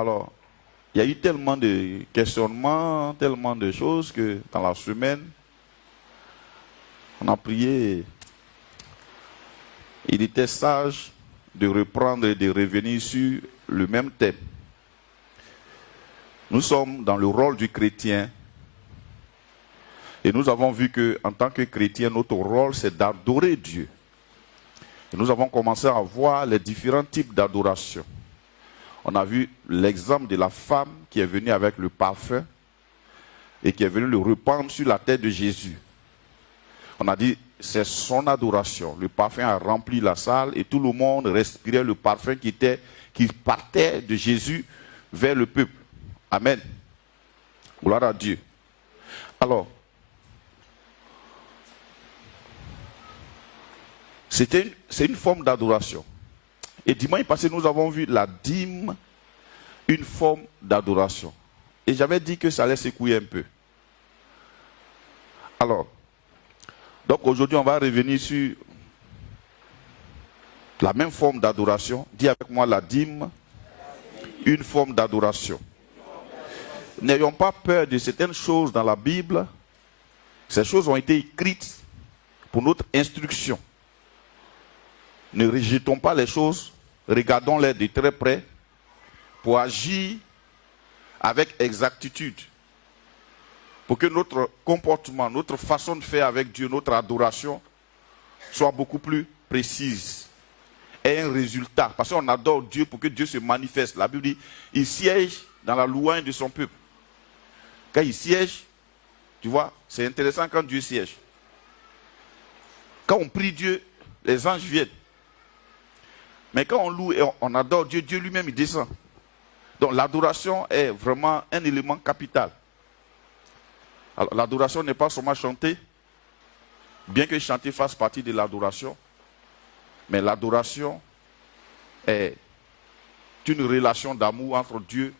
Alors, il y a eu tellement de questionnements, tellement de choses que dans la semaine, on a prié. Il était sage de reprendre et de revenir sur le même thème. Nous sommes dans le rôle du chrétien. Et nous avons vu qu'en tant que chrétien, notre rôle, c'est d'adorer Dieu. Et nous avons commencé à voir les différents types d'adoration. On a vu l'exemple de la femme qui est venue avec le parfum et qui est venue le répandre sur la tête de Jésus. On a dit, c'est son adoration. Le parfum a rempli la salle et tout le monde respirait le parfum qui partait de Jésus vers le peuple. Amen. Gloire à Dieu. Alors, c'est une forme d'adoration. Et dimanche passé, nous avons vu la dîme, une forme d'adoration. Et j'avais dit que ça allait secouer un peu. Alors, donc aujourd'hui, on va revenir sur la même forme d'adoration. Dis avec moi la dîme, une forme d'adoration. N'ayons pas peur de certaines choses dans la Bible. Ces choses ont été écrites pour notre instruction. Ne rejetons pas les choses, regardons-les de très près pour agir avec exactitude. Pour que notre comportement, notre façon de faire avec Dieu, notre adoration soit beaucoup plus précise. Et un résultat. Parce qu'on adore Dieu pour que Dieu se manifeste. La Bible dit, il siège dans la louange de son peuple. Quand il siège, tu vois, c'est intéressant quand Dieu siège. Quand on prie Dieu, les anges viennent. Mais quand on loue et on adore Dieu, Dieu lui-même il descend. Donc l'adoration est vraiment un élément capital. Alors l'adoration n'est pas seulement chanter, bien que chanter fasse partie de l'adoration, mais l'adoration est une relation d'amour entre Dieu,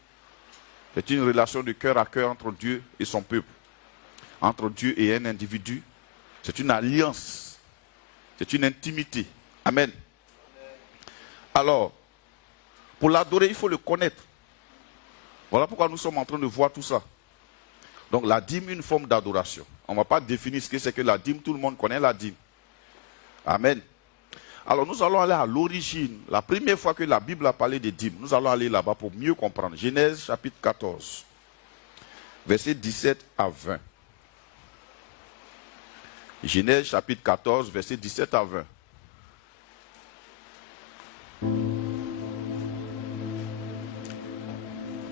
c'est une relation de cœur à cœur entre Dieu et son peuple, entre Dieu et un individu. C'est une alliance, c'est une intimité. Amen. Alors, pour l'adorer, il faut le connaître. Voilà pourquoi nous sommes en train de voir tout ça. Donc la dîme, une forme d'adoration. On ne va pas définir ce que c'est que la dîme, tout le monde connaît la dîme. Amen. Alors nous allons aller à l'origine. La première fois que la Bible a parlé de dîme, nous allons aller là-bas pour mieux comprendre. Genèse chapitre 14, versets 17 à 20. Genèse chapitre 14, versets 17 à 20.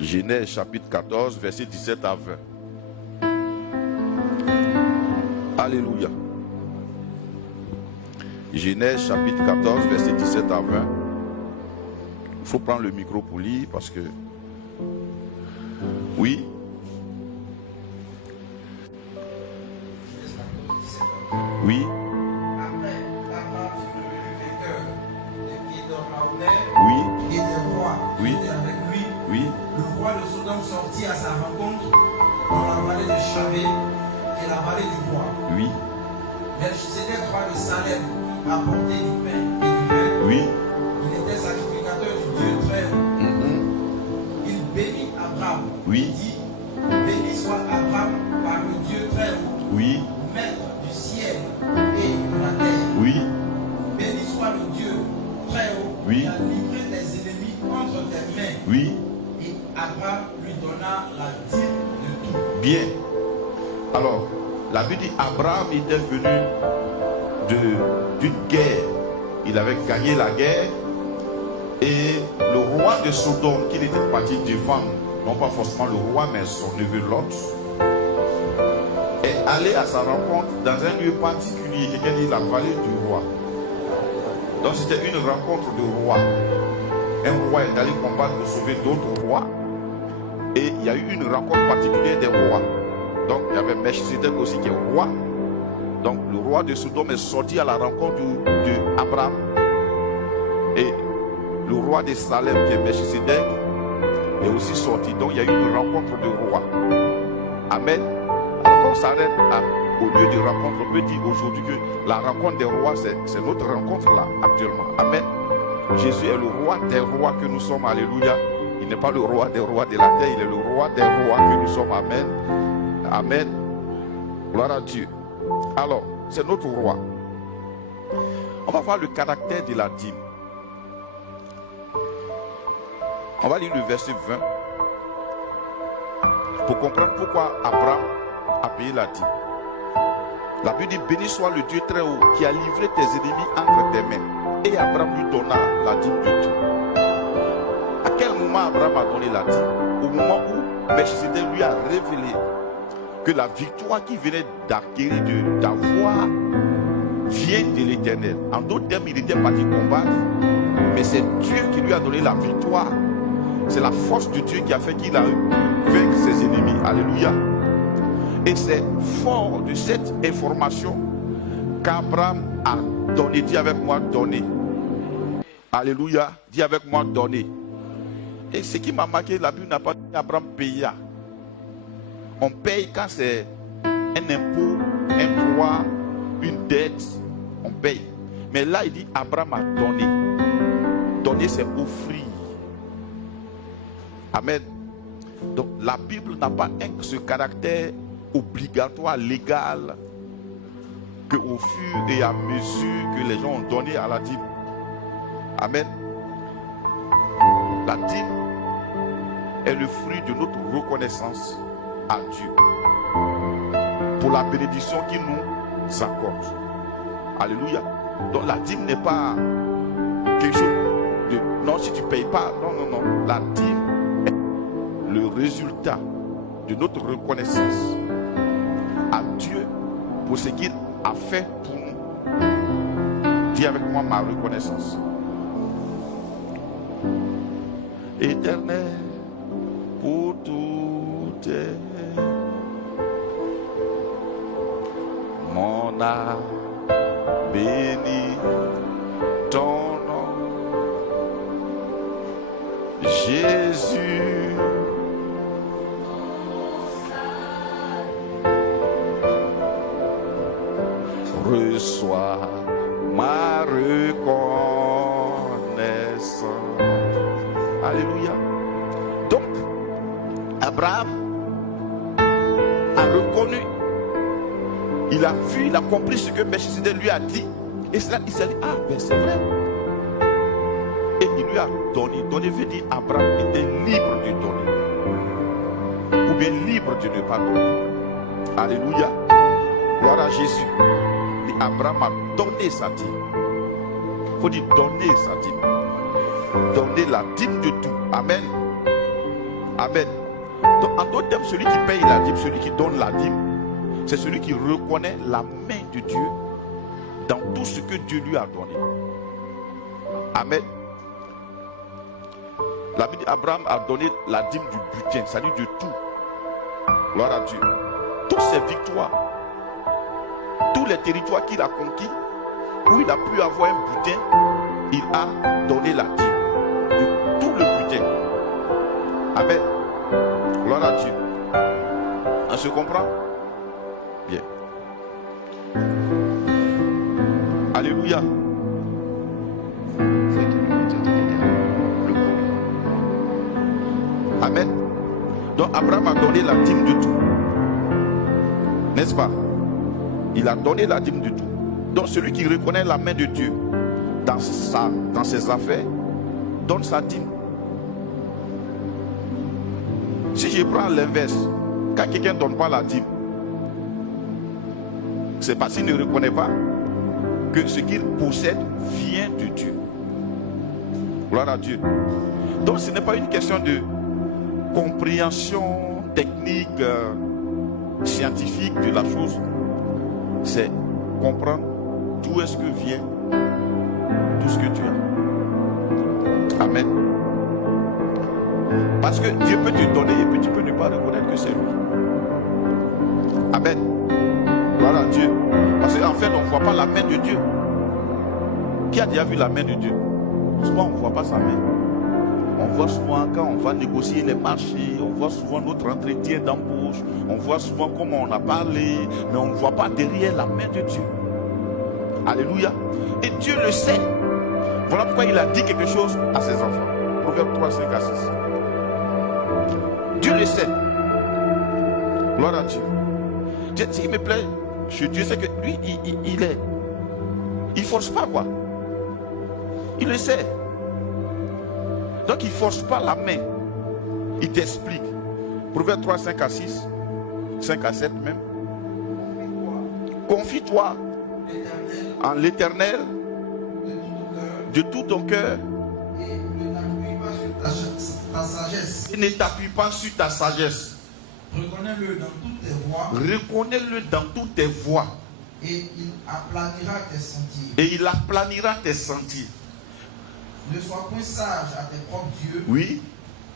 Genèse chapitre 14, versets 17 à 20. Alléluia. Genèse chapitre 14, versets 17 à 20. Il faut prendre le micro pour lire parce que... Oui. Oui. Oui. Oui. Oui. Le roi de Sodome sortit à sa rencontre dans la vallée de Chavé et la vallée du roi. Oui. Melchisedec, roi de Salem, apportait du pain et du vin. Oui. Il était sacrificateur du Dieu très haut. Il bénit Abraham. Oui. Il dit, béni soit Abraham par le Dieu très haut. Oui. Maître du ciel et de la terre. Oui. Béni soit le Dieu très haut. Oui. Qui a livré tes ennemis entre tes mains. Oui. Et Abraham lui donna la dîme de tout. Bien. Alors, la Bible dit Abraham était venu d'une guerre. Il avait gagné la guerre. Et le roi de Sodome, qu'il était parti défendre, non pas forcément le roi, mais son neveu Lot, est allé à sa rencontre dans un lieu particulier, quelqu'un dit la vallée du roi. Donc c'était une rencontre de roi. Un roi est allé combattre pour sauver d'autres rois. Et il y a eu une rencontre particulière des rois. Donc il y avait Melchisedec aussi qui est roi. Donc le roi de Sodome est sorti à la rencontre d'Abraham. Et le roi de Salem qui est Melchisedec est aussi sorti. Donc il y a eu une rencontre de rois. Amen. Alors quand on s'arrête au lieu de rencontre, on peut dire aujourd'hui que la rencontre des rois, c'est notre rencontre là actuellement. Amen. Jésus est le roi des rois que nous sommes. Alléluia. Il n'est pas le roi des rois de la terre, il est le roi des rois que nous sommes. Amen. Amen. Gloire à Dieu. Alors, c'est notre roi. On va voir le caractère de la dîme. On va lire le verset 20 pour comprendre pourquoi Abraham a payé la dîme. La Bible dit: béni soit le Dieu très haut qui a livré tes ennemis entre tes mains. Et Abraham lui donna la dîme de tout. À quel moment Abraham a donné la dîme? Au moment où Melchisedec lui a révélé que la victoire qu'il venait d'acquérir, d'avoir, vient de l'Éternel. En d'autres termes, il était parti combattre, mais c'est Dieu qui lui a donné la victoire. C'est la force de Dieu qui a fait qu'il a vaincu ses ennemis. Alléluia. Et c'est fort de cette information qu'Abraham a donné. Dis avec moi, donné. Alléluia. Dis avec moi, donné. Et ce qui m'a marqué, la Bible n'a pas dit qu'Abraham paya. On paye quand c'est un impôt, un droit, une dette, on paye. Mais là, il dit Abraham a donné. Donner, c'est offrir. Amen. Donc la Bible n'a pas ce caractère obligatoire, légal, qu'au fur et à mesure que les gens ont donné à la dîme. Amen. La dîme est le fruit de notre reconnaissance à Dieu pour la bénédiction qu'il nous accorde. Alléluia. Donc la dîme n'est pas quelque chose de non, si tu ne payes pas. Non, non, non. La dîme est le résultat de notre reconnaissance à Dieu pour ce qu'il a fait pour nous. Dis avec moi ma reconnaissance. Éternel, pour tout est mon âme bénit ton nom, Jésus. Reçois ma reconnaissance. Alléluia. Donc, Abraham a reconnu, il a vu, il a compris ce que Melchisedec lui a dit. Et cela, il s'est dit, ah ben c'est vrai. Et il lui a donné. Donner veut dire Abraham était libre de donner. Ou bien libre de ne pas donner. Alléluia. Gloire à Jésus. Et Abraham a donné sa dîme. Il faut dire donner sa dîme. Donner la dîme de tout. Amen. Amen. Donc, en d'autres termes, celui qui paye la dîme, celui qui donne la dîme, c'est celui qui reconnaît la main de Dieu dans tout ce que Dieu lui a donné. Amen. La Bible dit Abraham a donné la dîme du butin, c'est-à-dire de tout. Gloire à Dieu. Toutes ses victoires, tous les territoires qu'il a conquis, où il a pu avoir un butin, il a donné la dîme de tout le butin. Amen. Gloire à Dieu. On se comprend? Bien. Alléluia. Amen. Donc Abraham a donné la dîme de tout. N'est-ce pas? Il a donné la dîme de tout. Donc celui qui reconnaît la main de Dieu dans ses affaires, donne sa dîme. Si je prends l'inverse, quand quelqu'un ne donne pas la dîme, c'est parce qu'il ne reconnaît pas que ce qu'il possède vient de Dieu. Gloire à Dieu. Donc ce n'est pas une question de compréhension technique, scientifique de la chose. C'est comprendre d'où est-ce que vient tout ce que tu as. Amen. Parce que Dieu peut te donner et puis tu peux ne pas reconnaître que c'est lui. Amen. Gloire à Dieu. Parce qu'en fait, on ne voit pas la main de Dieu. Qui a déjà vu la main de Dieu? Souvent, on ne voit pas sa main. On voit souvent quand on va négocier les marchés, on voit souvent notre entretien d'embauche, on voit souvent comment on a parlé, mais on ne voit pas derrière la main de Dieu. Alléluia. Et Dieu le sait. Voilà pourquoi il a dit quelque chose à ses enfants. Proverbe 3, 5 à 6. Dieu le sait. Gloire à Dieu. Ce qui me plaît chez Dieu, c'est que lui, il force pas quoi. Il le sait. Donc il ne force pas la main. Il t'explique. Proverbe 3, 5 à 6, 5 à 7 même. Confie-toi en l'Éternel de tout ton cœur. Et ne t'appuie pas sur ta sagesse. Reconnais-le dans toutes tes voies. Reconnais-le dans toutes tes voies. Et il aplanira tes sentiers. Et il aplanira tes sentiers. Ne sois point sage à tes propres yeux. Oui.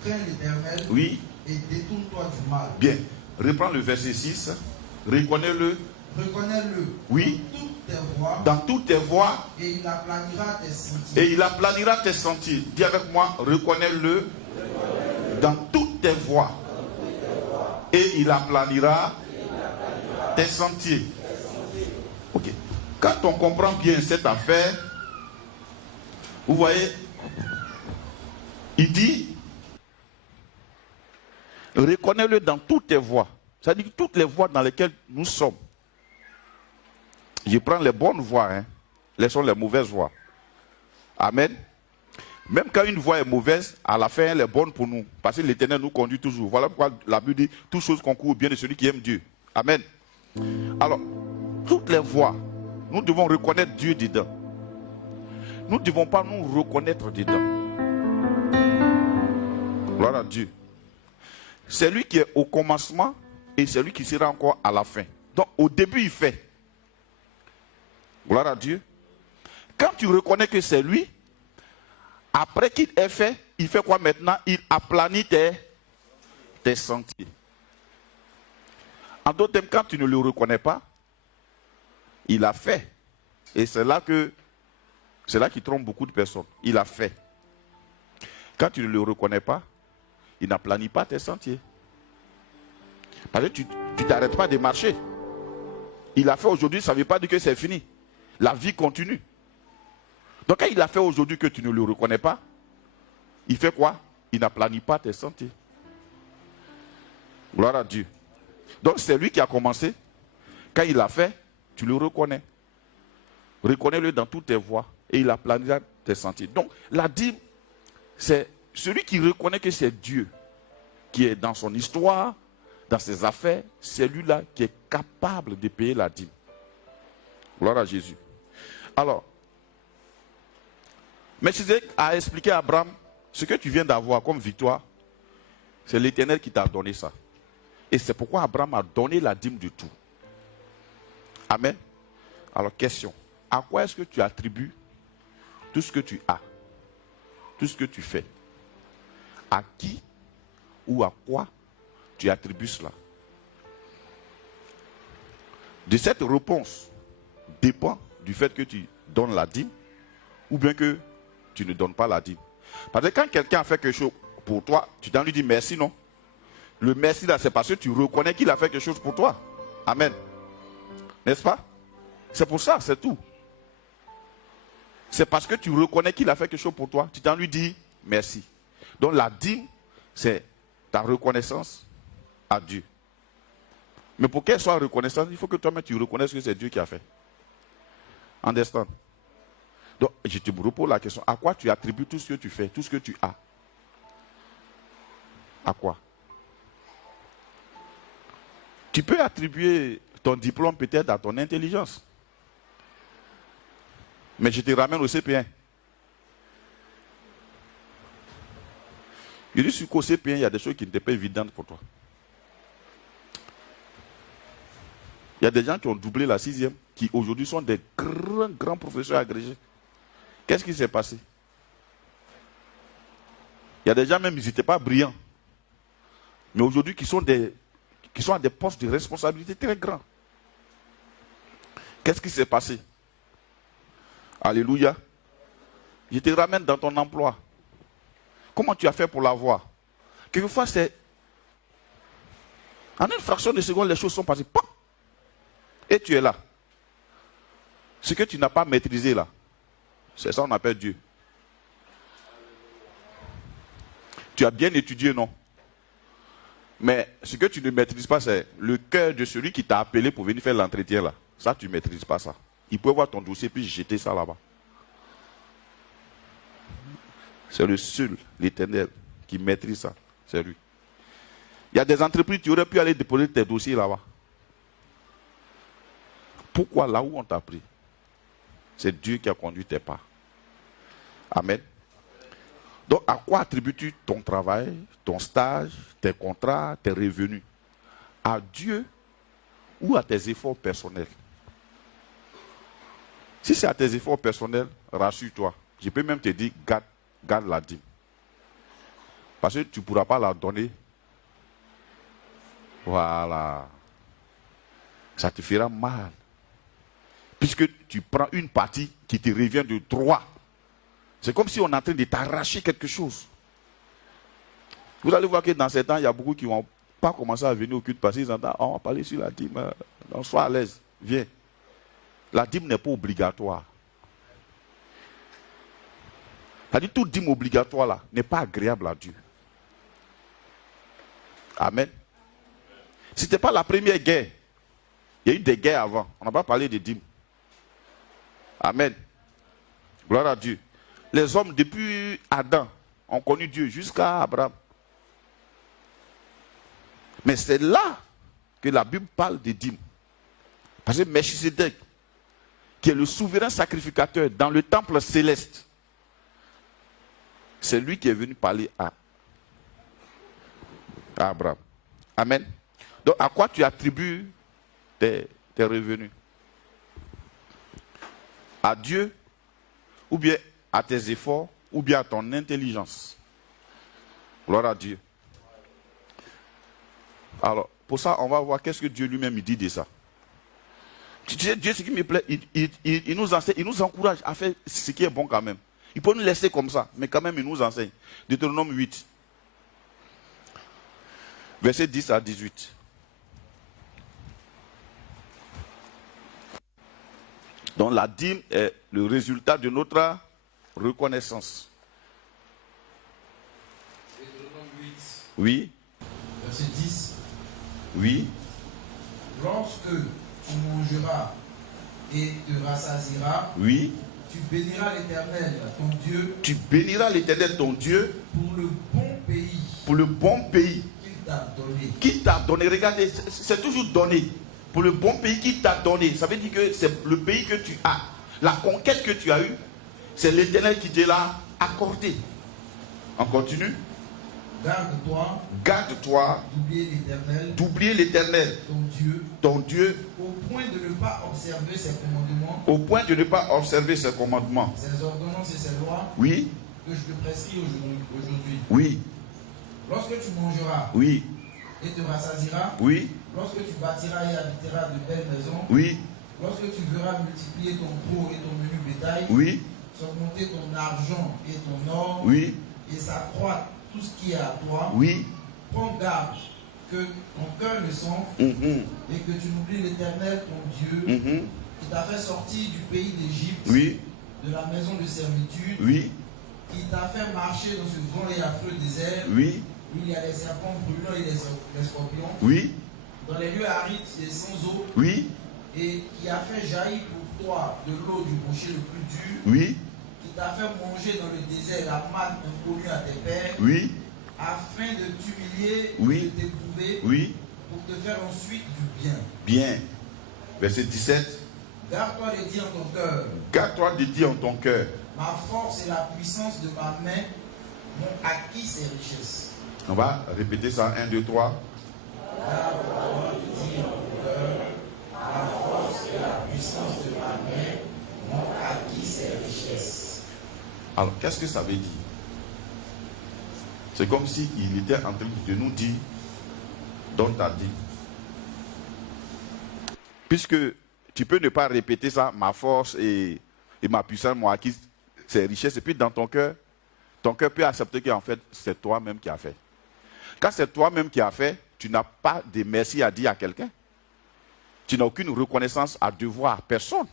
Crains l'Éternel. Oui. Et détourne-toi du mal. Bien. Reprends le verset 6. Reconnais-le. Reconnais-le. Oui. Dans toutes tes voies. Dans toutes tes voies. Et il aplanira tes sentiers. Et il aplanira tes sentiers. Dis avec moi, reconnais-le dans toutes tes voies. Et il aplanira tes sentiers. Ok. Quand on comprend bien cette affaire, vous voyez, il dit, reconnais-le dans toutes tes voies. C'est-à-dire toutes les voies dans lesquelles nous sommes. Je prends les bonnes voies, hein. Laissons les mauvaises voies. Amen. Même quand une voie est mauvaise, à la fin, elle est bonne pour nous. Parce que l'Éternel nous conduit toujours. Voilà pourquoi la Bible dit, toutes choses concourent au bien de celui qui aime Dieu. Amen. Alors, toutes les voies, nous devons reconnaître Dieu dedans. Nous ne devons pas nous reconnaître dedans. Gloire à Dieu. C'est lui qui est au commencement et c'est lui qui sera encore à la fin. Donc, au début, il fait. Gloire à Dieu. Quand tu reconnais que c'est lui, après qu'il ait fait, il fait quoi maintenant? Il aplanit tes sentiers. En d'autres termes, quand tu ne le reconnais pas, il a fait. Et c'est là qui trompe beaucoup de personnes. Il a fait. Quand tu ne le reconnais pas, il n'aplanit pas tes sentiers. Parce que tu ne t'arrêtes pas de marcher. Il a fait aujourd'hui, ça ne veut pas dire que c'est fini. La vie continue. Donc quand il a fait aujourd'hui que tu ne le reconnais pas, il fait quoi? Il n'aplanit pas tes sentiers. Gloire à Dieu. Donc c'est lui qui a commencé. Quand il a fait, tu le reconnais. Reconnais-le dans toutes tes voies et il aplanira tes sentiers. Donc la dîme, c'est celui qui reconnaît que c'est Dieu qui est dans son histoire, dans ses affaires, c'est lui-là qui est capable de payer la dîme. Gloire à Jésus. Alors, Melchizedek a expliqué à Abraham, ce que tu viens d'avoir comme victoire, c'est l'Éternel qui t'a donné ça. Et c'est pourquoi Abraham a donné la dîme du tout. Amen. Alors, question. À quoi est-ce que tu attribues tout ce que tu as, tout ce que tu fais? À qui ou à quoi tu attribues cela? De cette réponse dépend du fait que tu donnes la dîme ou bien que tu ne donnes pas la dîme. Parce que quand quelqu'un a fait quelque chose pour toi, tu t'en lui dis merci, non? Le merci là, c'est parce que tu reconnais qu'il a fait quelque chose pour toi. Amen. N'est-ce pas? C'est pour ça, c'est tout. C'est parce que tu reconnais qu'il a fait quelque chose pour toi, tu t'en lui dis merci. Donc la dîme, c'est ta reconnaissance à Dieu. Mais pour qu'elle soit reconnaissante, il faut que toi-même tu reconnaisses que c'est Dieu qui a fait. Understand? Donc je te repose la question, à quoi tu attribues tout ce que tu fais, tout ce que tu as? À quoi? Tu peux attribuer ton diplôme peut-être à ton intelligence. Mais je te ramène au CP1. Je dis qu'au CP1, il y a des choses qui n'étaient pas évidentes pour toi. Il y a des gens qui ont doublé la 6e, qui aujourd'hui sont des grands professeurs agrégés. Qu'est-ce qui s'est passé? Il y a des gens même, ils n'étaient pas brillants. Mais aujourd'hui, qui sont à des postes de responsabilité très grands. Qu'est-ce qui s'est passé? Alléluia. Je te ramène dans ton emploi. Comment tu as fait pour l'avoir? Quelquefois, c'est... En une fraction de seconde, les choses sont passées. Pam! Et tu es là. Ce que tu n'as pas maîtrisé là, c'est ça qu'on appelle Dieu. Tu as bien étudié, non? Mais ce que tu ne maîtrises pas, c'est le cœur de celui qui t'a appelé pour venir faire l'entretien là. Ça, tu ne maîtrises pas ça. Il peut voir ton dossier puis jeter ça là-bas. C'est le seul, l'Éternel, qui maîtrise ça. C'est lui. Il y a des entreprises, tu aurais pu aller déposer tes dossiers là-bas. Pourquoi là où on t'a pris? C'est Dieu qui a conduit tes pas. Amen. Donc, à quoi attribues-tu ton travail, ton stage, tes contrats, tes revenus? À Dieu ou à tes efforts personnels? Si c'est à tes efforts personnels, rassure-toi. Je peux même te dire, garde la dîme. Parce que tu ne pourras pas la donner. Voilà. Ça te fera mal. Puisque tu prends une partie qui te revient de droit. C'est comme si on est en train de t'arracher quelque chose. Vous allez voir que dans ces temps, il y a beaucoup qui ne vont pas commencer à venir au culte parce qu'ils entendent, on va parler sur la dîme. Non, sois à l'aise, viens. La dîme n'est pas obligatoire. C'est-à-dire toute dîme obligatoire là n'est pas agréable à Dieu. Amen. Ce n'était pas la première guerre. Il y a eu des guerres avant. On n'a pas parlé de dîmes. Amen. Gloire à Dieu. Les hommes depuis Adam ont connu Dieu jusqu'à Abraham. Mais c'est là que la Bible parle des dîmes. Parce que Melchisedec, qui est le souverain sacrificateur dans le temple céleste, c'est lui qui est venu parler à Abraham. Amen. Donc à quoi tu attribues tes revenus? À Dieu, ou bien à tes efforts, ou bien à ton intelligence? Gloire à Dieu. Alors, pour ça, on va voir qu'est-ce que Dieu lui-même dit de ça. Tu sais, Dieu, ce qui me plaît, il nous enseigne, il nous encourage à faire ce qui est bon quand même. Il peut nous laisser comme ça, mais quand même, il nous enseigne. Deutéronome 8, versets 10 à 18. Donc la dîme est le résultat de notre reconnaissance. Deutéronome 8, Oui, verset 10. oui, Lorsque tu mangeras et te rassasieras, oui. tu béniras l'Éternel, ton Dieu, Tu béniras l'Éternel ton Dieu pour le bon pays pour le bon pays qu'il t'a donné. qui t'a donné. Regardez, c'est toujours donné. Pour le bon pays qui t'a donné. Ça veut dire que c'est le pays que tu as. La conquête que tu as eue, c'est l'Éternel qui te l'a accordé. On continue. Garde-toi d'oublier l'Éternel, ton Dieu, au point de ne pas observer ses commandements, au point de ne pas observer ses commandements. ses ordonnances et ses lois, Oui, que je te prescris aujourd'hui. oui, Lorsque tu mangeras oui, et te rassasieras, oui, lorsque tu bâtiras et habiteras de belles maisons, oui, lorsque tu verras multiplier ton gros et ton menu bétail, oui, s'augmenter ton argent et ton or, oui, et s'accroître tout ce qui est à toi, oui, prends garde que ton cœur ne s'enfle et que tu n'oublies l'Éternel, ton Dieu, qui t'a fait sortir du pays d'Égypte, oui, de la maison de servitude, oui, qui t'a fait marcher dans ce grand et affreux désert, oui, où il y a des serpents brûlants et des scorpions, oui, dans les lieux arides et sans eau, oui, et qui a fait jaillir pour toi de l'eau du rocher le plus dur, oui, qui t'a fait manger dans le désert la manne inconnue à tes pères, oui, afin de t'humilier oui, et de t'éprouver, oui, pour te faire ensuite du bien. bien. Verset 17. Garde-toi de dire en ton cœur, Garde-toi de dire en ton cœur. ma force et la puissance de ma main m'ont acquis ces richesses. On va répéter ça, 1, 2, 3. Garde-toi de dire en ton cœur, ma force et la puissance de ma main m'ont acquis ces richesses. Alors, qu'est-ce que ça veut dire? C'est comme s'il était en train de nous dire, donc t'as dit. Puisque tu peux ne pas répéter ça, ma force et ma puissance m'ont acquis ces richesses, et puis dans ton cœur peut accepter qu'en fait, c'est toi-même qui as fait. Quand c'est toi-même qui as fait, tu n'as pas de merci à dire à quelqu'un. Tu n'as aucune reconnaissance à devoir à personne.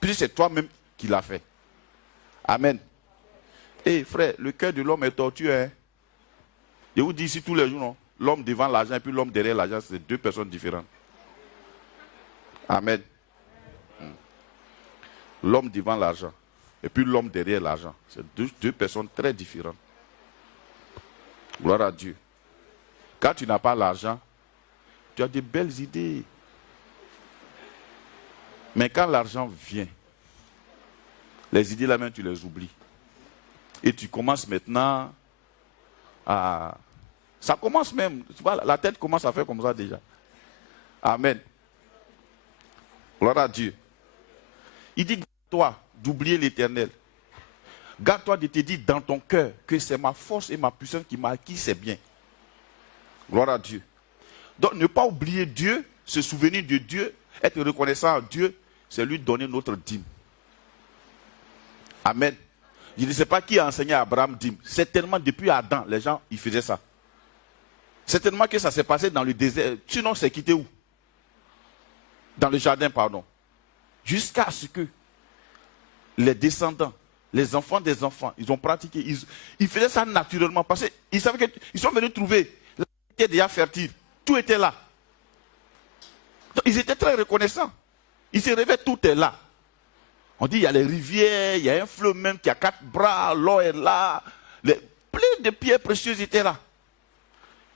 Puis c'est toi-même qui l'as fait. Amen. Et frère, le cœur de l'homme est tortueux. Hein? Je vous dis ici tous les jours, non? l'homme devant l'argent et puis l'homme derrière l'argent, c'est deux personnes différentes. Amen. L'homme devant l'argent et puis l'homme derrière l'argent, c'est deux personnes très différentes. Gloire à Dieu. Quand tu n'as pas l'argent, tu as de belles idées. Mais quand l'argent vient, les idées là-même, tu les oublies. Et tu commences maintenant à... Ça commence même, tu vois, la tête commence à faire comme ça déjà. Amen. Gloire à Dieu. Il dit, garde-toi d'oublier l'Éternel. Garde-toi de te dire dans ton cœur que c'est ma force et ma puissance qui m'a acquis ces biens. Gloire à Dieu. Donc ne pas oublier Dieu, se souvenir de Dieu, être reconnaissant à Dieu, c'est lui donner notre dîme. Amen. Je ne sais pas qui a enseigné à Abraham dîme. Certainement depuis Adam, les gens ils faisaient ça. Certainement que ça s'est passé dans le désert. Sinon, c'est quitté où? Dans le jardin, pardon. Jusqu'à ce que les descendants, les enfants des enfants, ils ont pratiqué. Ils faisaient ça naturellement parce qu'ils savaient qu'ils sont venus trouver. La terre était déjà fertile. Tout était là. Donc, ils étaient très reconnaissants. Ils se réveillent, tout est là. On dit il y a les rivières, il y a un fleuve même qui a 4 bras, l'eau est là. Plein de pierres précieuses étaient là.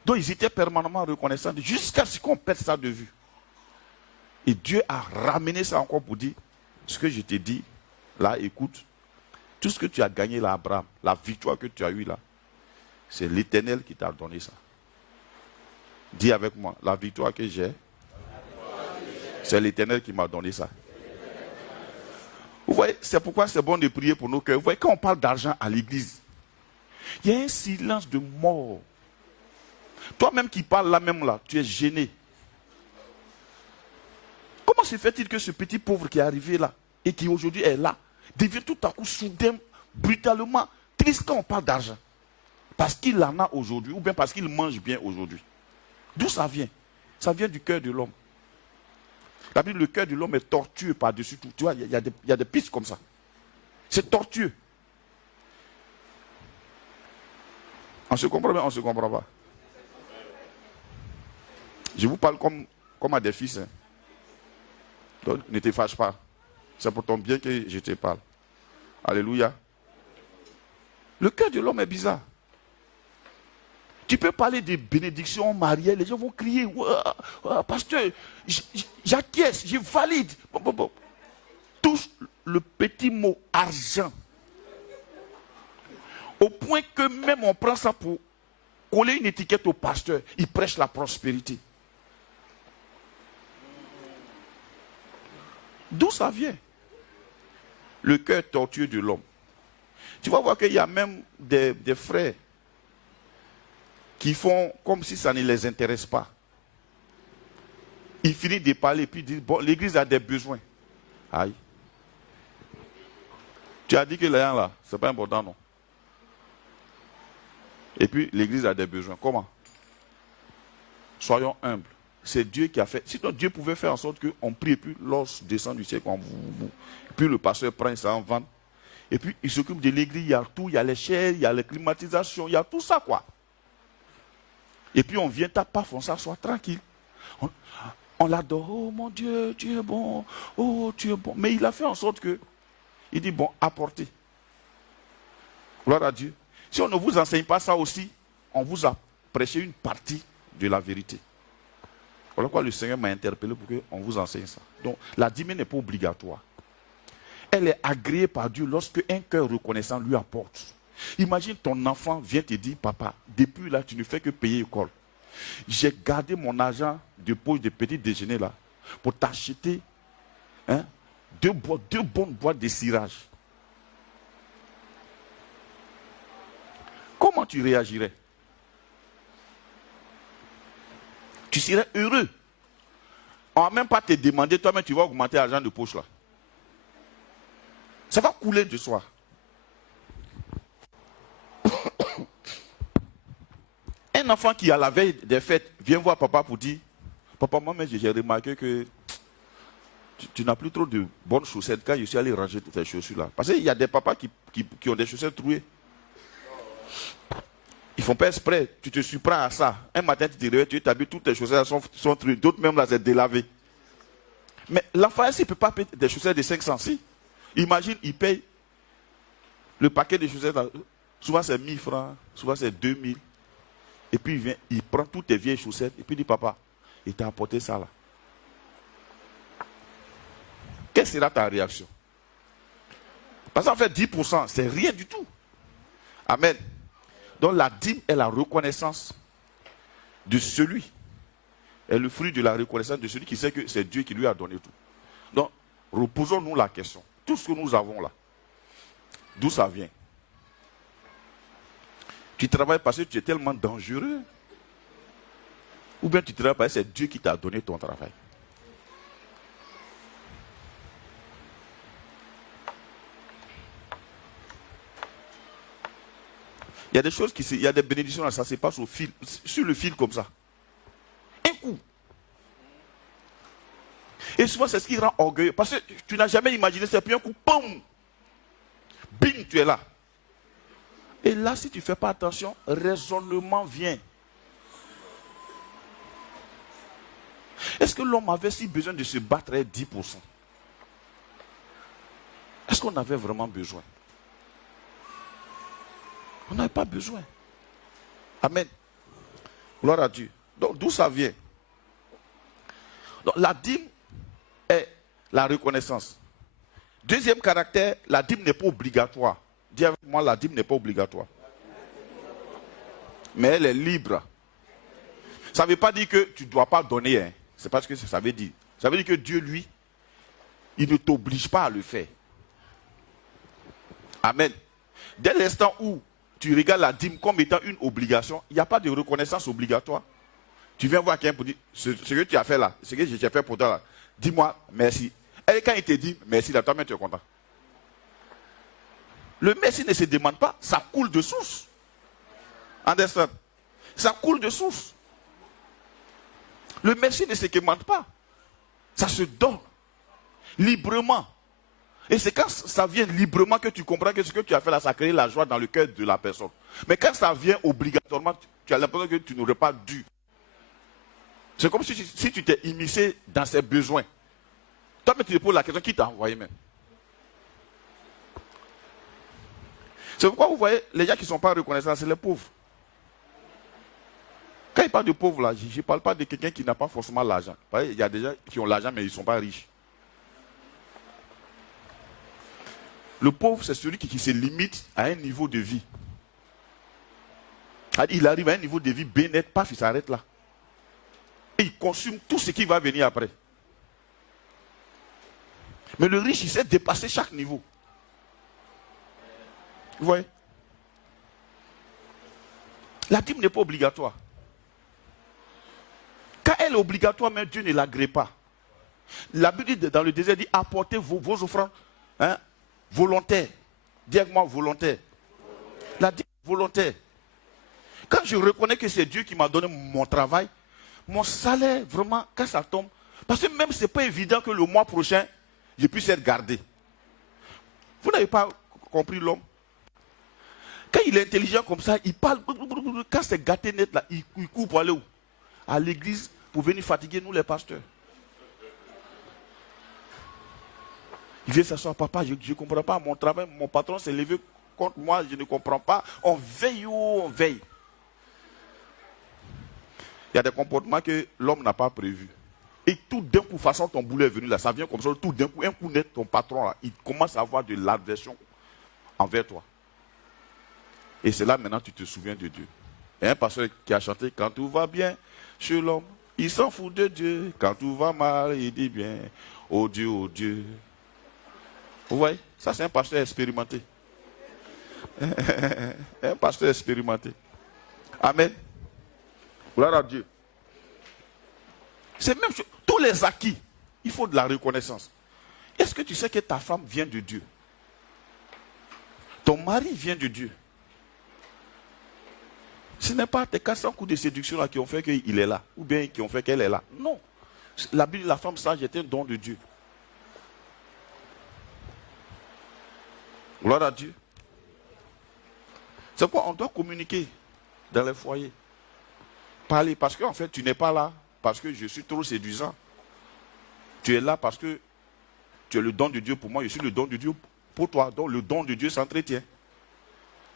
Donc ils étaient permanemment reconnaissants jusqu'à ce qu'on perde ça de vue. Et Dieu a ramené ça encore pour dire, ce que je t'ai dit, là, écoute, tout ce que tu as gagné là, Abraham, la victoire que tu as eue là, c'est l'Éternel qui t'a donné ça. Dis avec moi, la victoire que j'ai, c'est l'Éternel qui m'a donné ça. Vous voyez, c'est pourquoi c'est bon de prier pour nos cœurs. Vous voyez, quand on parle d'argent à l'église, il y a un silence de mort. Toi-même qui parles là même là, tu es gêné. Comment se fait-il que ce petit pauvre qui est arrivé là et qui aujourd'hui est là, devient tout à coup soudain, brutalement triste quand on parle d'argent? Parce qu'il en a aujourd'hui ou bien parce qu'il mange bien aujourd'hui. D'où ça vient? Ça vient du cœur de l'homme. La Bible, le cœur de l'homme est tortueux par-dessus tout. Tu vois, il y a des pistes comme ça. C'est tortueux. On se comprend bien, on ne se comprend pas. Je vous parle comme à des fils. Hein. Donc, ne te fâche pas. C'est pour ton bien que je te parle. Alléluia. Le cœur de l'homme est bizarre. Tu peux parler de bénédiction mariée, les gens vont crier, pasteur, j'acquiesce, je valide. Bon. Touche le petit mot argent. Au point que même on prend ça pour coller une étiquette au pasteur. Il prêche la prospérité. D'où ça vient? Le cœur tortueux de l'homme. Tu vas voir qu'il y a même des frères qui font comme si ça ne les intéresse pas. Ils finissent de parler puis ils disent, bon, l'église a des besoins. Aïe. Tu as dit que les gens là, ce n'est pas important, non? Et puis l'église a des besoins. Comment? Soyons humbles. C'est Dieu qui a fait. Sinon Dieu pouvait faire en sorte qu'on prie et puis l'os descend du ciel. Puis le pasteur prend ça en vente. Et puis il s'occupe de l'église, il y a tout, il y a les chaises, il y a les climatisations, il y a tout ça quoi. Et puis on vient, t'as pas fond ça, sois tranquille. On l'adore, oh mon Dieu, tu es bon, oh tu es bon. Mais il a fait en sorte que, il dit bon, apportez. Gloire à Dieu. Si on ne vous enseigne pas ça aussi, on vous a prêché une partie de la vérité. Voilà pourquoi le Seigneur m'a interpellé pour qu'on vous enseigne ça. Donc la dîme n'est pas obligatoire. Elle est agréée par Dieu lorsque un cœur reconnaissant lui apporte. Imagine ton enfant vient te dire, papa, depuis là, tu ne fais que payer l'école. J'ai gardé mon argent de poche de petit déjeuner là pour t'acheter deux bonnes boîtes de cirage. Comment tu réagirais? Tu serais heureux. On ne va même pas te demander, toi-même, tu vas augmenter l'argent de poche là. Ça va couler de soi. Un enfant qui, à la veille des fêtes, vient voir papa pour dire, papa, moi, j'ai remarqué que tu n'as plus trop de bonnes chaussettes quand je suis allé ranger toutes tes chaussures là. Parce qu'il y a des papas qui ont des chaussettes trouées. Ils font pas exprès. Tu te surprends à ça. Un matin, tu te réveilles, tu t'habilles, toutes tes chaussettes sont trucs. D'autres même là, c'est délavé. Mais l'enfant, il ne peut pas payer des chaussettes de 500. Si. Imagine, il paye le paquet de chaussettes. Souvent, c'est 1000 francs. Souvent, c'est 2000. Et puis, il vient, il prend toutes tes vieilles chaussettes. Et puis, il dit, papa, il t'a apporté ça là. Quelle sera ta réaction? Parce qu'en fait, 10%, c'est rien du tout. Amen. Donc, la dîme est la reconnaissance de celui. Est le fruit de la reconnaissance de celui qui sait que c'est Dieu qui lui a donné tout. Donc, reposons-nous la question. Tout ce que nous avons là, d'où ça vient? Tu travailles parce que tu es tellement dangereux? Ou bien tu travailles parce que c'est Dieu qui t'a donné ton travail? Il y a des choses il y a des bénédictions, ça se passe au fil, sur le fil comme ça. Un coup. Et souvent, c'est ce qui rend orgueilleux. Parce que tu n'as jamais imaginé, c'est puis un coup, boum! Bing, tu es là. Et là, si tu ne fais pas attention, raisonnement vient. Est-ce que l'homme avait si besoin de se battre à 10%? Est-ce qu'on avait vraiment besoin? On n'avait pas besoin. Amen. Gloire à Dieu. Donc, d'où ça vient? Donc, la dîme est la reconnaissance. Deuxième caractère, la dîme n'est pas obligatoire. Dis avec moi, la dîme n'est pas obligatoire. Mais elle est libre. Ça ne veut pas dire que tu ne dois pas donner. Hein. C'est pas ce que ça veut dire. Ça veut dire que Dieu, lui, il ne t'oblige pas à le faire. Amen. Dès l'instant où tu regardes la dîme comme étant une obligation, il n'y a pas de reconnaissance obligatoire. Tu viens voir quelqu'un pour dire, ce que tu as fait là, ce que j'ai fait pour toi là, dis-moi merci. Et quand il te dit merci, là, toi-même tu es content. Le merci ne se demande pas, ça coule de source. Understand? Ça coule de source. Le merci ne se demande pas. Ça se donne librement. Et c'est quand ça vient librement que tu comprends que ce que tu as fait là, ça crée la joie dans le cœur de la personne. Mais quand ça vient obligatoirement, tu as l'impression que tu n'aurais pas dû. C'est comme si tu t'es immiscé dans ses besoins. Toi, mais tu te poses la question, qui t'a envoyé même? C'est pourquoi vous voyez, les gens qui ne sont pas reconnaissants, c'est les pauvres. Quand il parle de pauvres là, je ne parle pas de quelqu'un qui n'a pas forcément l'argent. Il y a des gens qui ont l'argent, mais ils ne sont pas riches. Le pauvre, c'est celui qui se limite à un niveau de vie. Il arrive à un niveau de vie bien net, paf, il s'arrête là. Et il consomme tout ce qui va venir après. Mais le riche, il sait dépasser chaque niveau. Vous voyez? La dîme n'est pas obligatoire. Quand elle est obligatoire, mais Dieu ne l'agrée pas. La Bible dit dans le désert, dit apportez vos offrandes volontaires. Dis avec moi volontaire. La dîme volontaire. Quand je reconnais que c'est Dieu qui m'a donné mon travail, mon salaire, vraiment, quand ça tombe, parce que même ce n'est pas évident que le mois prochain, je puisse être gardé. Vous n'avez pas compris l'homme? Quand il est intelligent comme ça, il parle, quand c'est gâté net là, il court pour aller où? À l'église pour venir fatiguer nous les pasteurs. Il vient s'asseoir, papa, je ne comprends pas mon travail, mon patron s'est levé contre moi, je ne comprends pas. On veille, on veille. Il y a des comportements que l'homme n'a pas prévus. Et tout d'un coup, façon ton boulot est venu là, ça vient comme ça, tout d'un coup, un coup net, ton patron là, il commence à avoir de l'aversion envers toi. Et c'est là maintenant tu te souviens de Dieu. Il y a un pasteur qui a chanté, quand tout va bien chez l'homme, il s'en fout de Dieu. Quand tout va mal, il dit bien, oh Dieu, oh Dieu. Vous voyez, ça c'est un pasteur expérimenté. Un pasteur expérimenté. Amen. Gloire à Dieu. C'est même chose. Tous les acquis, il faut de la reconnaissance. Est-ce que tu sais que ta femme vient de Dieu? Ton mari vient de Dieu. Ce n'est pas tes 400 coups de séduction là qui ont fait qu'il est là, ou bien qui ont fait qu'elle est là. Non. La Bible, la femme sage est un don de Dieu. Gloire à Dieu. C'est pourquoi on doit communiquer dans les foyers. Parler, parce qu'en fait, tu n'es pas là parce que je suis trop séduisant. Tu es là parce que tu es le don de Dieu pour moi, je suis le don de Dieu pour toi. Donc le don de Dieu s'entretient.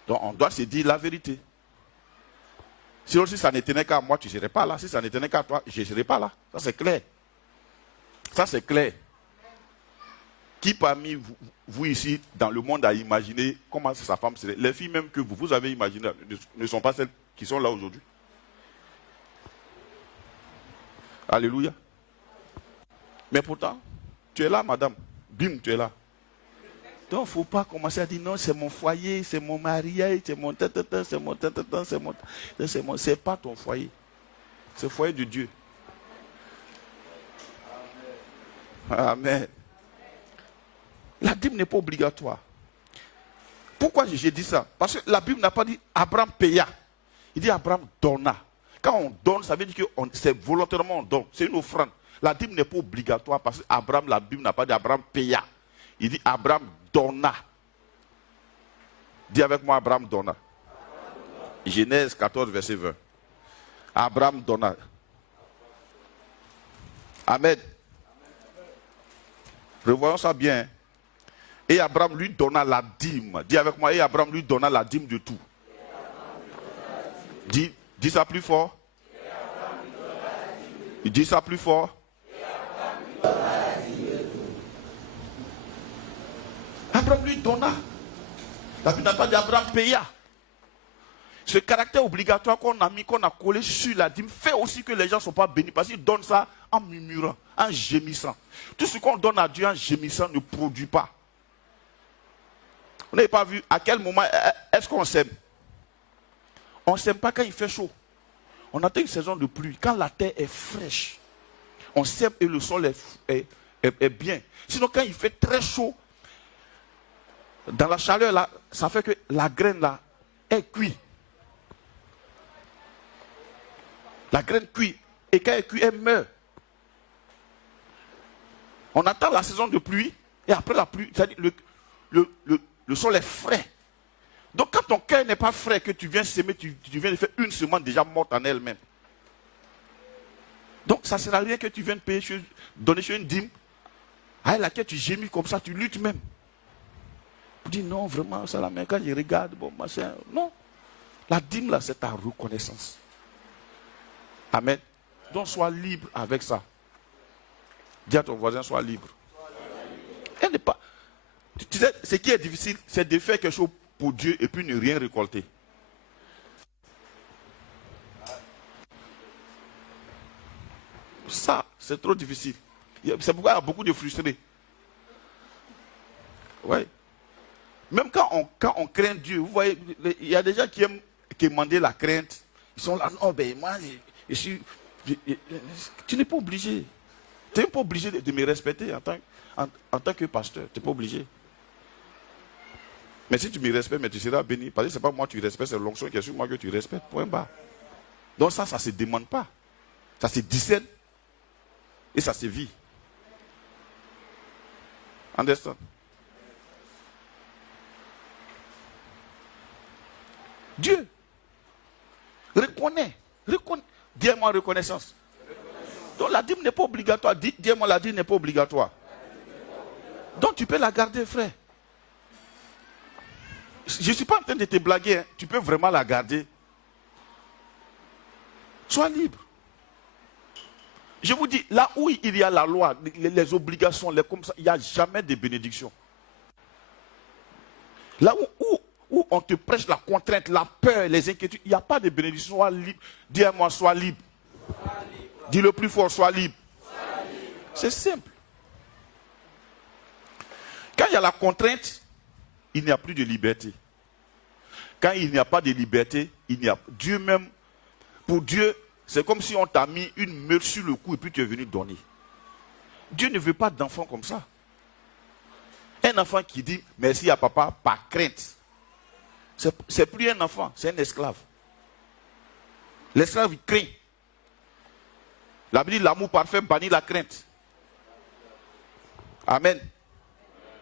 Donc on doit se dire la vérité. Sinon, si ça ne tenait qu'à moi, tu ne serais pas là. Si ça ne tenait qu'à toi, je ne serais pas là. Ça, c'est clair. Ça, c'est clair. Qui parmi vous ici, dans le monde, a imaginé comment sa femme serait? Les filles même que vous avez imaginées ne sont pas celles qui sont là aujourd'hui. Alléluia. Mais pourtant, tu es là, madame. Bim, tu es là. Donc, il ne faut pas commencer à dire non, c'est mon foyer, c'est mon mariage, c'est mon tata, c'est mon tata, c'est pas ton foyer. C'est le foyer de Dieu. Amen. La dîme n'est pas obligatoire. Pourquoi j'ai dit ça? Parce que la Bible n'a pas dit Abraham paya. Il dit Abraham donna. Quand on donne, ça veut dire que c'est volontairement on donne. C'est une offrande. La dîme n'est pas obligatoire parce que Abraham, la Bible n'a pas dit Abraham paya. Il dit Abraham donna. Dis avec moi Abraham donna. Genèse 14, verset 20. Abraham donna. Amen. Revoyons ça bien. Et Abraham lui donna la dîme. Dis avec moi, et Abraham lui donna la dîme de tout. Dis ça plus fort. Dis ça plus fort. Abraham lui donna. La Bible n'a pas dit Abraham paya. Ce caractère obligatoire qu'on a mis, qu'on a collé sur la dîme, fait aussi que les gens ne sont pas bénis. Parce qu'ils donnent ça en murmurant, en gémissant. Tout ce qu'on donne à Dieu en gémissant ne produit pas. Vous n'avez pas vu à quel moment est-ce qu'on s'aime? On ne s'aime pas quand il fait chaud. On attend une saison de pluie. Quand la terre est fraîche, on s'aime et le sol est bien. Sinon, quand il fait très chaud, dans la chaleur, là, ça fait que la graine là est cuite. La graine cuit. Et quand elle cuit, elle meurt. On attend la saison de pluie. Et après la pluie, c'est-à-dire le sol est frais. Donc quand ton cœur n'est pas frais, que tu viens semer, tu viens de faire une semence déjà morte en elle-même. Donc ça ne sert à rien que tu viennes payer, donner sur une dîme, à laquelle tu gémis comme ça, tu luttes même. Tu dis non, vraiment, ça la main, quand je regarde, bon, machin. Non. La dîme là, c'est ta reconnaissance. Amen. Donc sois libre avec ça. Dis à ton voisin, sois libre. Elle n'est pas. Tu sais, ce qui est difficile, c'est de faire quelque chose pour Dieu et puis ne rien récolter. Ça, c'est trop difficile. C'est pourquoi il y a beaucoup de frustrés. Ouais. Même quand on craint Dieu, vous voyez, il y a des gens qui aiment quémander la crainte. Ils sont là, non, ben moi, tu n'es pas obligé. Tu n'es pas obligé de me respecter en tant que pasteur. Tu n'es pas obligé. Mais si tu me respectes, mais tu seras béni. Parce que ce n'est pas moi que tu respectes, c'est l'onction qui est sur moi que tu respectes. Point barre. Donc ça ne se demande pas. Ça se discerne. Et ça se vit. Understand? Dieu reconnaît. Dis-moi reconnaissance. Donc la dîme n'est pas obligatoire. Dis-moi la dîme n'est pas obligatoire. Donc tu peux la garder, frère. Je ne suis pas en train de te blaguer. Hein. Tu peux vraiment la garder. Sois libre. Je vous dis, là où il y a la loi, les obligations, comme ça, il n'y a jamais de bénédiction. Là où on te prêche la contrainte, la peur, les inquiétudes, il n'y a pas de bénédiction. Sois libre. Dis-moi, sois libre. Dis le plus fort, sois libre. C'est simple. Quand il y a la contrainte, il n'y a plus de liberté. Quand il n'y a pas de liberté, il n'y a Dieu même. Pour Dieu, c'est comme si on t'a mis une meule sur le cou et puis tu es venu donner. Dieu ne veut pas d'enfant comme ça. Un enfant qui dit merci à papa par crainte. C'est plus un enfant, c'est un esclave. L'esclave, il craint. La Bible dit l'amour parfait bannit la crainte. Amen.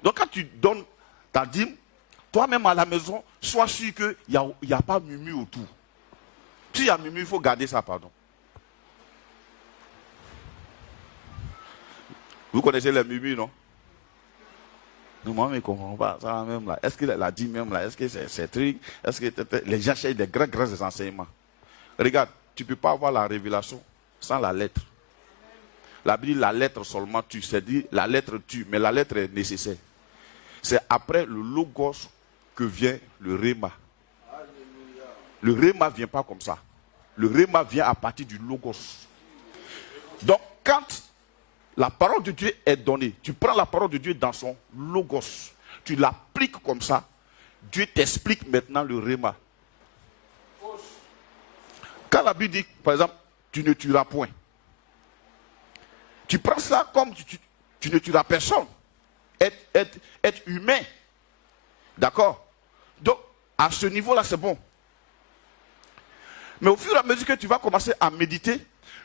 Donc quand tu donnes ta dîme, toi-même à la maison, sois sûr qu'il n'y a pas murmure autour. S'il y a murmure, il faut garder ça, pardon. Vous connaissez les murmures, non? Moi, je ne comprends pas ça même là. Est-ce qu'il a dit même là? Est-ce que c'est truc? Est-ce que les gens cherchent des grands enseignements? Regarde, tu ne peux pas avoir la révélation sans la lettre. La Bible dit la lettre seulement tue. C'est-à-dire la lettre tue, mais la lettre est nécessaire. C'est après le logos que vient le réma. Le réma ne vient pas comme ça. Le réma vient à partir du logos. Donc, quand la parole de Dieu est donnée, tu prends la parole de Dieu dans son logos, tu l'appliques comme ça, Dieu t'explique maintenant le réma. Quand la Bible dit, par exemple, tu ne tueras point, tu prends ça comme tu ne tueras personne. Être humain. D'accord? Donc, à ce niveau-là, c'est bon. Mais au fur et à mesure que tu vas commencer à méditer,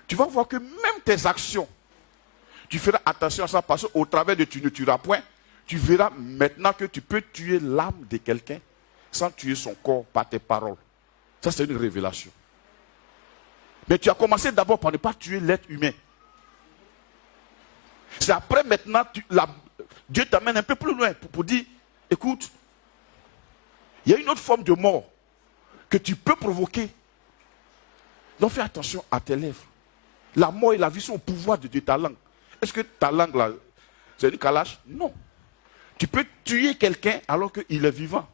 tu vas voir que même tes actions, tu feras attention à ça parce qu'au travers de tu ne tueras point, tu verras maintenant que tu peux tuer l'âme de quelqu'un sans tuer son corps par tes paroles. Ça, c'est une révélation. Mais tu as commencé d'abord par ne pas tuer l'être humain. C'est après maintenant, Dieu t'amène un peu plus loin pour dire, écoute, il y a une autre forme de mort que tu peux provoquer. Donc fais attention à tes lèvres. La mort et la vie sont au pouvoir de ta langue. Est-ce que ta langue, là, c'est une calache? Non. Tu peux tuer quelqu'un alors qu'il est vivant.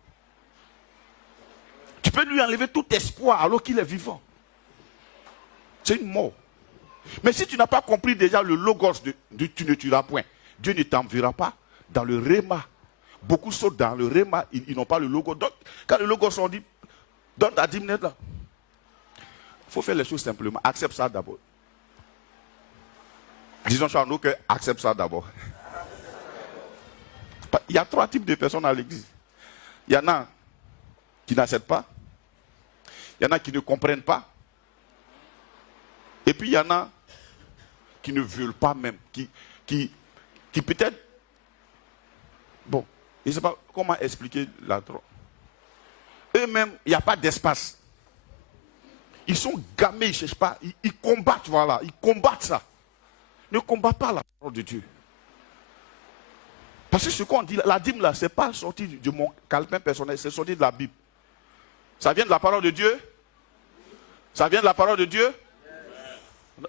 Tu peux lui enlever tout espoir alors qu'il est vivant. C'est une mort. Mais si tu n'as pas compris déjà le logos de tu ne tueras point, Dieu ne t'enverra pas dans le réma. Beaucoup sautent dans le réma, ils n'ont pas le logos. Donc, quand le logos on dit, donne ta 10 minutes là. Il faut faire les choses simplement. Accepte ça d'abord. Disons chez nous que accepte ça d'abord. Il y a 3 types de personnes à l'église. Il y en a qui n'acceptent pas. Il y en a qui ne comprennent pas. Et puis il y en a qui ne veulent pas même. Qui peut-être... Bon, je ne sais pas comment expliquer la drogue. Eux-mêmes, il n'y a pas d'espace. Ils sont gamés, ils ne cherchent pas. Ils combattent, voilà. Ils combattent ça. Ne combat pas la parole de Dieu. Parce que ce qu'on dit, la dîme là, ce n'est pas sorti de mon calepin personnel, c'est sorti de la Bible. Ça vient de la parole de Dieu? Ça vient de la parole de Dieu?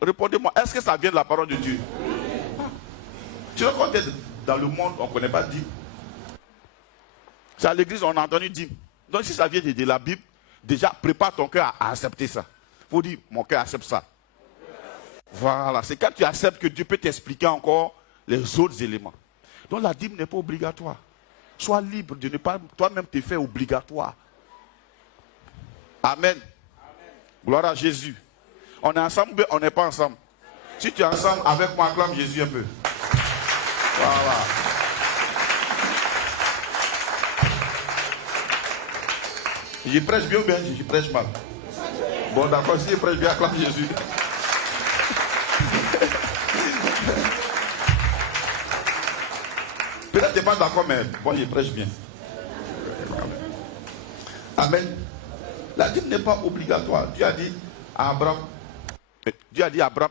Répondez-moi, est-ce que ça vient de la parole de Dieu? Tu vois, quand dans le monde, on ne connaît pas dîme. C'est à l'église, on a entendu dîme. Donc si ça vient de la Bible, déjà prépare ton cœur à accepter ça. Il faut dire, mon cœur accepte ça. Voilà, c'est quand tu acceptes que Dieu peut t'expliquer encore les autres éléments. Donc la dîme n'est pas obligatoire. Sois libre de ne pas toi-même te faire obligatoire. Amen. Gloire à Jésus. On est ensemble, on n'est pas ensemble. Si tu es ensemble avec moi, acclame Jésus un peu. Voilà. Je prêche bien ou bien je prêche mal? Bon, d'accord, si je prêche bien, acclame Jésus. Peut-être que tu n'es pas d'accord, mais bon, je prêche bien. Amen. La dîme n'est pas obligatoire. Dieu a dit à Abraham,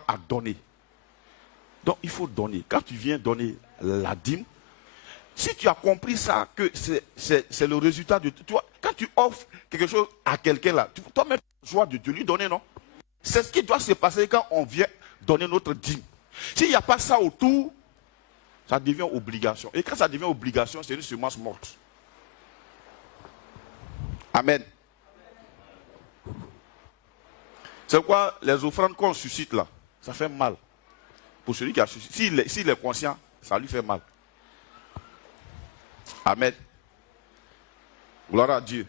a donné. Donc il faut donner. Quand tu viens donner la dîme, si tu as compris ça, que c'est le résultat de... Tu vois, quand tu offres quelque chose à quelqu'un là, toi-même, joie de Dieu, lui donner, non? C'est ce qui doit se passer quand on vient donner notre dîme. S'il n'y a pas ça autour, ça devient obligation. Et quand ça devient obligation, c'est une semence morte. Amen. C'est quoi les offrandes qu'on suscite là? Ça fait mal. Pour celui qui a suscité. S'il est conscient, ça lui fait mal. Amen. Gloire à Dieu.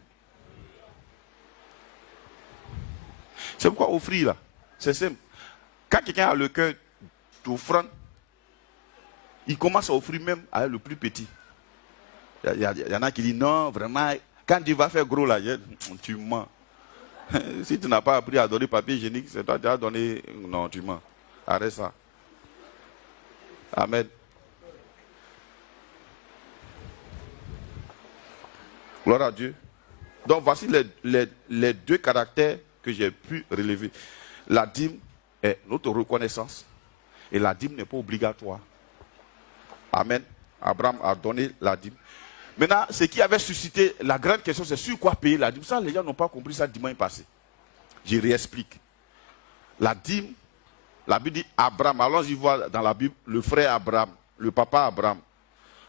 C'est pourquoi offrir là, c'est simple. Quand quelqu'un a le cœur d'offrande, il commence à offrir même à le plus petit. Il y en a qui disent non, vraiment, quand tu vas faire gros là, tu mens. Si tu n'as pas appris à donner papier hygiénique, c'est toi qui as donné. Non, tu mens. Arrête ça. Amen. Gloire à Dieu. Donc voici les 2 caractères que j'ai pu relever. La dîme est notre reconnaissance. Et la dîme n'est pas obligatoire. Amen. Abraham a donné la dîme. Maintenant, ce qui avait suscité la grande question, c'est sur quoi payer la dîme. Ça, les gens n'ont pas compris ça dimanche passé. Je réexplique. La dîme, la Bible dit Abraham. Alors, j'y vois dans la Bible le frère Abraham, le papa Abraham.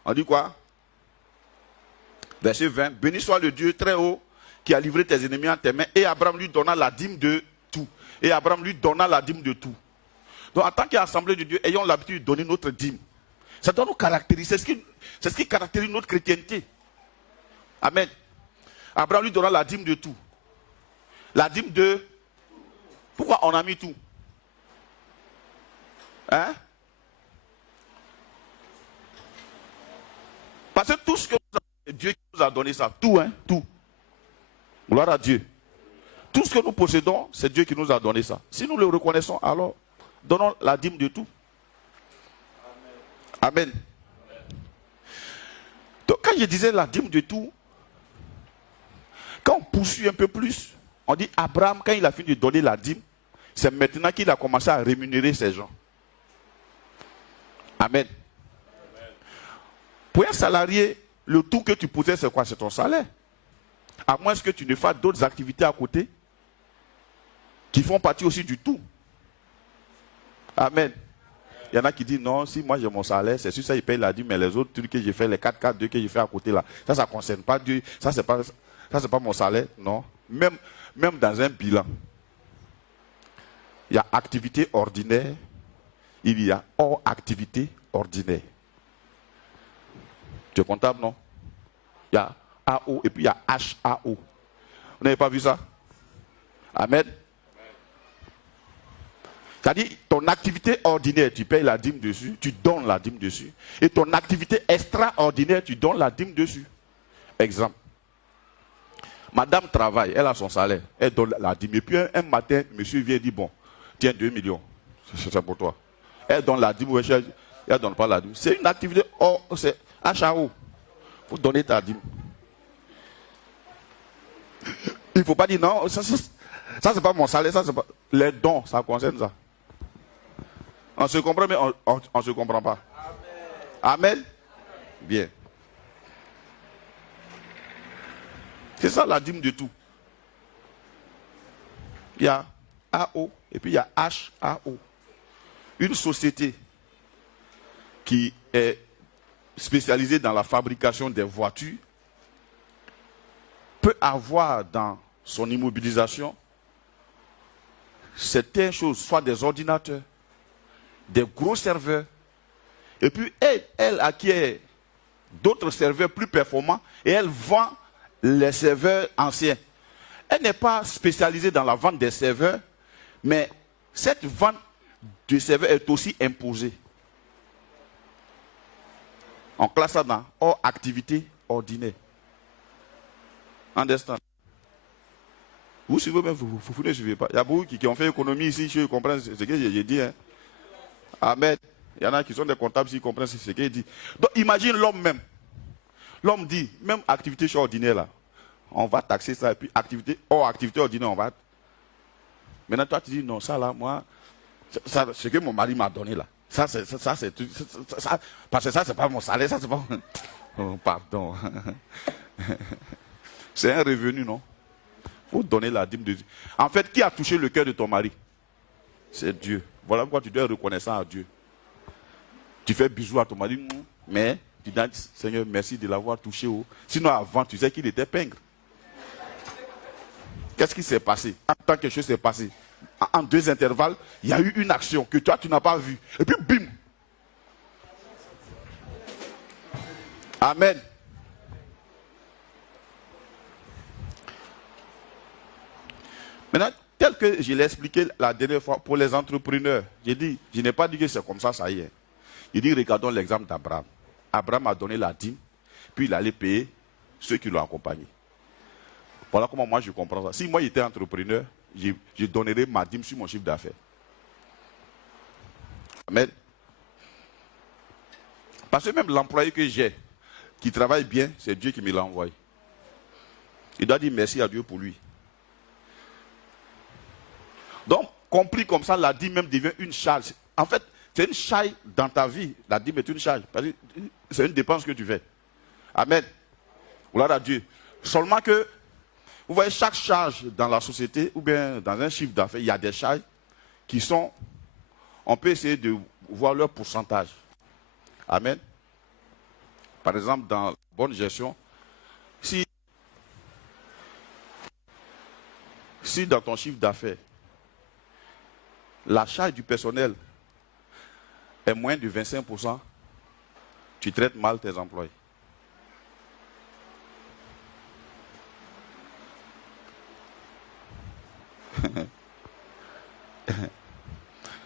On dit quoi? Verset 20. Béni soit le Dieu très haut qui a livré tes ennemis en tes mains. Et Abraham lui donna la dîme de tout. Et Abraham lui donna la dîme de tout. Donc, en tant qu'assemblée de Dieu, ayons l'habitude de donner notre dîme. Ça doit nous caractériser. C'est ce qui caractérise notre chrétienté. Amen. Abraham lui donna la dîme de tout. La dîme de... Pourquoi on a mis tout? Hein? Parce que tout ce que c'est Dieu qui nous a donné ça. Tout, hein? Tout. Gloire à Dieu. Tout ce que nous possédons, c'est Dieu qui nous a donné ça. Si nous le reconnaissons, alors donnons la dîme de tout. Amen. Donc quand je disais la dîme de tout, quand on poursuit un peu plus, on dit Abraham, quand il a fini de donner la dîme, c'est maintenant qu'il a commencé à rémunérer ces gens. Amen. Pour un salarié, le tout que tu possèdes, c'est quoi? C'est ton salaire. À moins que tu ne fasses d'autres activités à côté qui font partie aussi du tout. Amen. Il y en a qui disent non, si moi j'ai mon salaire, c'est sûr ça, il paye la dîme, mais les autres trucs que j'ai fait, les 4-4-2 que j'ai fait à côté là, ça ne concerne pas Dieu, ça c'est pas mon salaire, non. Même dans un bilan, il y a activité ordinaire, il y a hors activité ordinaire. Tu es comptable, non? Il y a AO et puis il y a HAO. Vous n'avez pas vu ça? Amen. C'est-à-dire, ton activité ordinaire, tu payes la dîme dessus, tu donnes la dîme dessus. Et ton activité extraordinaire, tu donnes la dîme dessus. Exemple. Madame travaille, elle a son salaire, elle donne la dîme. Et puis un matin, monsieur vient et dit, bon, tiens 2 millions, c'est ça pour toi. Elle donne la dîme, elle ne donne pas la dîme. C'est une activité, c'est HAO. Il faut donner ta dîme. Il ne faut pas dire, non, ça c'est pas mon salaire, ça c'est pas... Les dons, ça concerne ça. On se comprend, mais on ne se comprend pas. Amen. Amen. Bien. C'est ça la dîme de tout. Il y a AO et puis il y a HAO. Une société qui est spécialisée dans la fabrication des voitures peut avoir dans son immobilisation certaines choses, soit des ordinateurs, des gros serveurs, et puis elle acquiert d'autres serveurs plus performants et elle vend les serveurs anciens. Elle n'est pas spécialisée dans la vente des serveurs, mais cette vente de serveurs est aussi imposée. On classe ça dans hors activité ordinaire. Understand? Vous suivez même, vous ne suivez pas. Il y a beaucoup qui ont fait économie ici, je comprends ce que j'ai dit. Hein. Amen. Il y en a qui sont des comptables, s'ils comprennent ce qu'il dit. Donc imagine l'homme même. L'homme dit, même activité ordinaire là, on va taxer ça, et puis activité ordinaire, on va. Maintenant toi tu dis, non, ça là, moi, ça, ce que mon mari m'a donné là, ça, parce que ça c'est pas mon salaire, ça c'est pas... Oh, pardon. C'est un revenu, non? Il faut donner la dîme de Dieu. En fait, qui a touché le cœur de ton mari? C'est Dieu. Voilà pourquoi tu dois être reconnaissant à Dieu. Tu fais bisous à ton mari, mais tu dis, Seigneur, merci de l'avoir touché. Sinon, avant, tu sais qu'il était pingre. Qu'est-ce qui s'est passé? Quand quelque chose s'est passé, en 2 intervalles, il y a eu une action que toi, tu n'as pas vue. Et puis, bim! Amen. Maintenant, tel que je l'ai expliqué la dernière fois pour les entrepreneurs, j'ai dit, je n'ai pas dit que c'est comme ça y est. Il dit, regardons l'exemple d'Abraham. Abraham a donné la dîme, puis il allait payer ceux qui l'ont accompagné. Voilà comment moi je comprends ça. Si moi j'étais entrepreneur, je donnerais ma dîme sur mon chiffre d'affaires. Amen. Parce que même l'employé que j'ai, qui travaille bien, c'est Dieu qui me l'a envoyé. Il doit dire merci à Dieu pour lui. compris comme ça, la dîme même devient une charge. En fait, c'est une charge dans ta vie. La dîme est une charge. C'est une dépense que tu fais. Amen. Gloire à Dieu. Seulement que, vous voyez, chaque charge dans la société, ou bien dans un chiffre d'affaires, il y a des charges qui sont, on peut essayer de voir leur pourcentage. Amen. Par exemple, dans la bonne gestion, si dans ton chiffre d'affaires, la charge du personnel est moins de 25%, tu traites mal tes employés.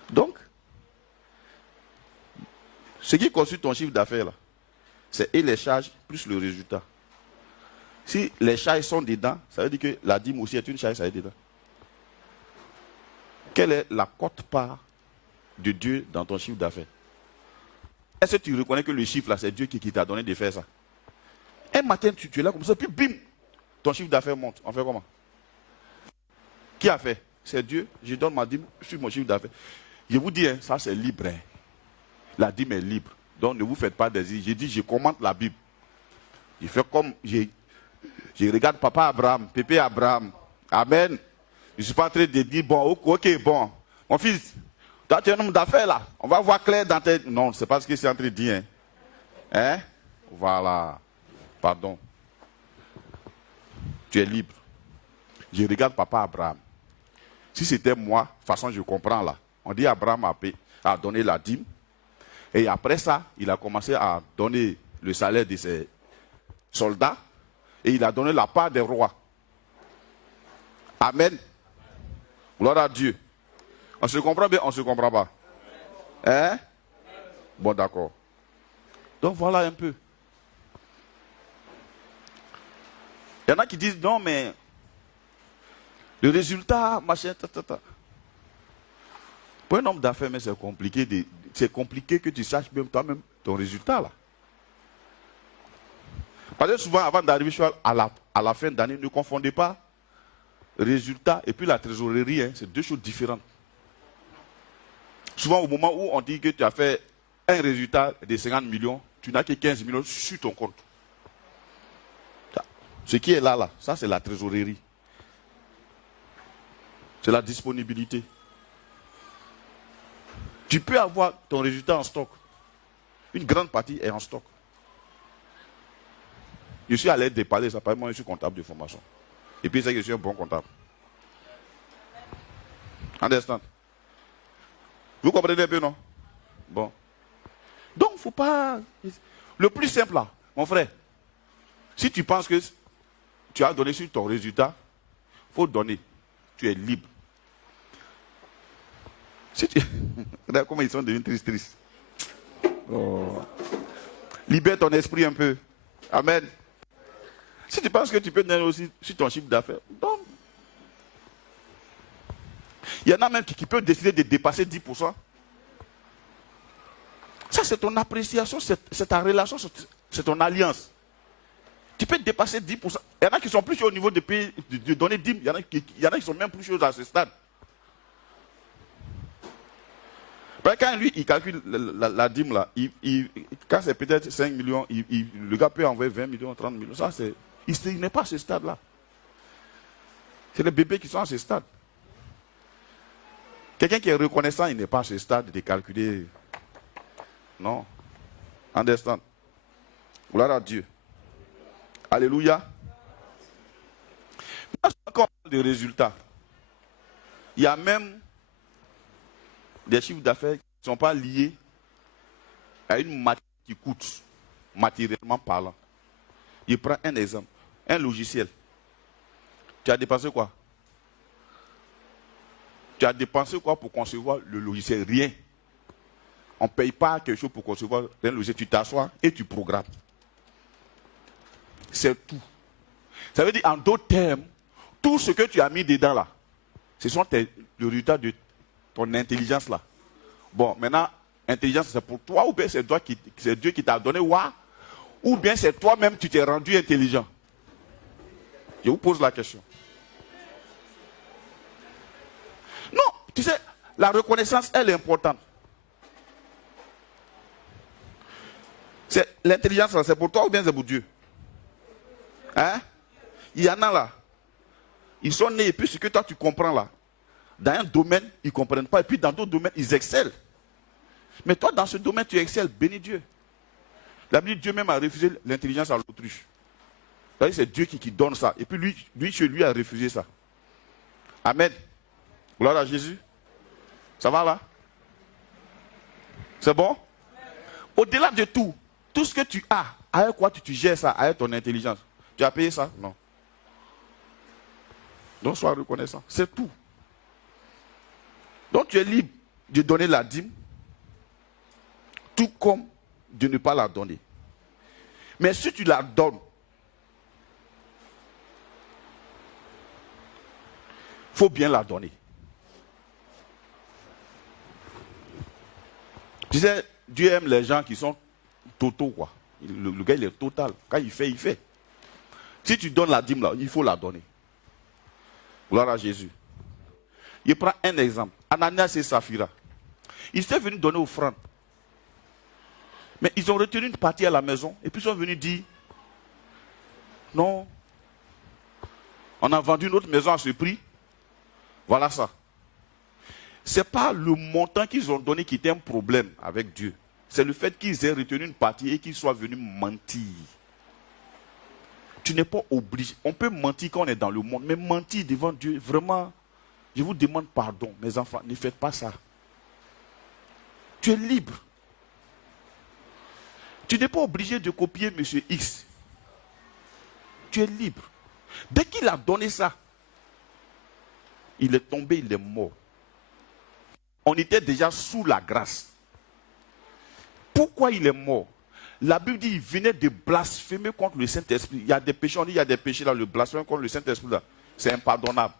Donc, ce qui constitue ton chiffre d'affaires, là, c'est et les charges plus le résultat. Si les charges sont dedans, ça veut dire que la dîme aussi est une charge, ça est dedans. Quelle est la quote-part de Dieu dans ton chiffre d'affaires? Est-ce que tu reconnais que le chiffre là, c'est Dieu qui t'a donné de faire ça? Un matin, tu es là comme ça, puis bim, ton chiffre d'affaires monte. On fait comment? Qui a fait? C'est Dieu. Je donne ma dîme sur mon chiffre d'affaires. Je vous dis, hein, ça c'est libre. Hein. La dîme est libre. Donc ne vous faites pas des idées. J'ai dit, je commente la Bible. Je fais comme, je regarde papa Abraham, pépé Abraham. Amen. Je ne suis pas en train de dire, bon, ok, bon. Mon fils, toi tu es un homme d'affaires là. On va voir clair dans tes... Non, c'est pas ce que c'est en train de dire. Hein? Voilà. Pardon. Tu es libre. Je regarde papa Abraham. Si c'était moi, de toute façon je comprends là. On dit Abraham a donné la dîme. Et après ça, il a commencé à donner le salaire de ses soldats. Et il a donné la part des rois. Amen. Gloire à Dieu. On se comprend bien, on ne se comprend pas. Hein? Bon, d'accord. Donc voilà un peu. Il y en a qui disent, non mais, le résultat, machin, Pour un homme d'affaires, mais c'est compliqué. C'est compliqué que tu saches même toi-même ton résultat là. Parce que souvent, avant d'arriver à la fin d'année, ne confondez pas résultat et puis la trésorerie, hein, c'est deux choses différentes. Souvent, au moment où on dit que tu as fait un résultat de 50 millions, tu n'as que 15 millions sur ton compte. Ce qui est là, ça c'est la trésorerie. C'est la disponibilité. Tu peux avoir ton résultat en stock. Une grande partie est en stock. Je suis à l'aide de parler, ça paraît moi je suis comptable de formation. Et puis c'est que je suis un bon comptable. Understand? Vous comprenez un peu, non? Bon. Donc, il ne faut pas... Le plus simple là, mon frère, si tu penses que tu as donné sur ton résultat, il faut donner. Tu es libre. Si tu... Regarde comment ils sont devenus tristes. Oh. Libère ton esprit un peu. Amen. Si tu penses que tu peux donner aussi sur ton chiffre d'affaires, donne. Il y en a même qui peuvent décider de dépasser 10%. Ça, c'est ton appréciation, c'est ta relation, c'est ton alliance. Tu peux dépasser 10%. Il y en a qui sont plus chauds au niveau de payer, de donner 10. Il y en a qui sont même plus chauds à ce stade. Quand lui, il calcule la dîme, là, quand c'est peut-être 5 millions, le gars peut envoyer 20 millions, 30 millions. Ça, il n'est pas à ce stade-là. C'est les bébés qui sont à ce stade. Quelqu'un qui est reconnaissant, il n'est pas à ce stade de calculer. Non. Understand? Gloire à Dieu. Alléluia. Quand on parle de résultats, il y a même des chiffres d'affaires qui ne sont pas liés à une matière qui coûte, matériellement parlant. Je prends un exemple. Un logiciel. Tu as dépensé quoi? Tu as dépensé quoi pour concevoir le logiciel? Rien. On ne paye pas quelque chose pour concevoir un logiciel. Tu t'assois et tu programmes. C'est tout. Ça veut dire, en d'autres termes, tout ce que tu as mis dedans là, ce sont le résultat de ton intelligence là. Bon, maintenant, intelligence c'est pour toi ou bien c'est Dieu qui t'a donné ou bien c'est toi-même tu t'es rendu intelligent. Je vous pose la question. Non, Tu sais, la reconnaissance, elle est importante. L'intelligence, c'est pour toi ou bien c'est pour Dieu? Hein? Il y en a là. Ils sont nés et puis ce que toi tu comprends là, dans un domaine, ils ne comprennent pas. Et puis dans d'autres domaines, ils excellent. Mais toi, dans ce domaine, tu excelles. Bénis Dieu. La Bible dit Dieu même a refusé l'intelligence à l'autruche. C'est Dieu qui donne ça. Et puis lui, chez lui, a refusé ça. Amen. Gloire à Jésus. Ça va là? C'est bon? Au-delà de tout, tout ce que tu as, avec quoi tu gères ça, avec ton intelligence. Tu as payé ça? Non. Donc sois reconnaissant. C'est tout. Donc tu es libre de donner la dîme, tout comme de ne pas la donner. Mais si tu la donnes, il faut bien la donner. Tu sais, Dieu aime les gens qui sont totaux, quoi. Le gars, il est total. Quand il fait, il fait. Si tu donnes la dîme, là, il faut la donner. Gloire à Jésus. Il prend un exemple. Ananias et Saphira. Ils étaient venus donner offrande. Mais ils ont retenu une partie à la maison. Et puis ils sont venus dire, non, on a vendu notre maison à ce prix. Voilà ça. Ce n'est pas le montant qu'ils ont donné qui était un problème avec Dieu. C'est le fait qu'ils aient retenu une partie et qu'ils soient venus mentir. Tu n'es pas obligé. On peut mentir quand on est dans le monde, mais mentir devant Dieu, vraiment, je vous demande pardon, mes enfants, ne faites pas ça. Tu es libre. Tu n'es pas obligé de copier M. X. Tu es libre. Dès qu'il a donné ça, il est tombé, il est mort. On était déjà sous la grâce. Pourquoi il est mort? La Bible dit qu'il venait de blasphémer contre le Saint-Esprit. Il y a des péchés, on dit il y a des péchés là, le blasphème contre le Saint-Esprit là, c'est impardonnable.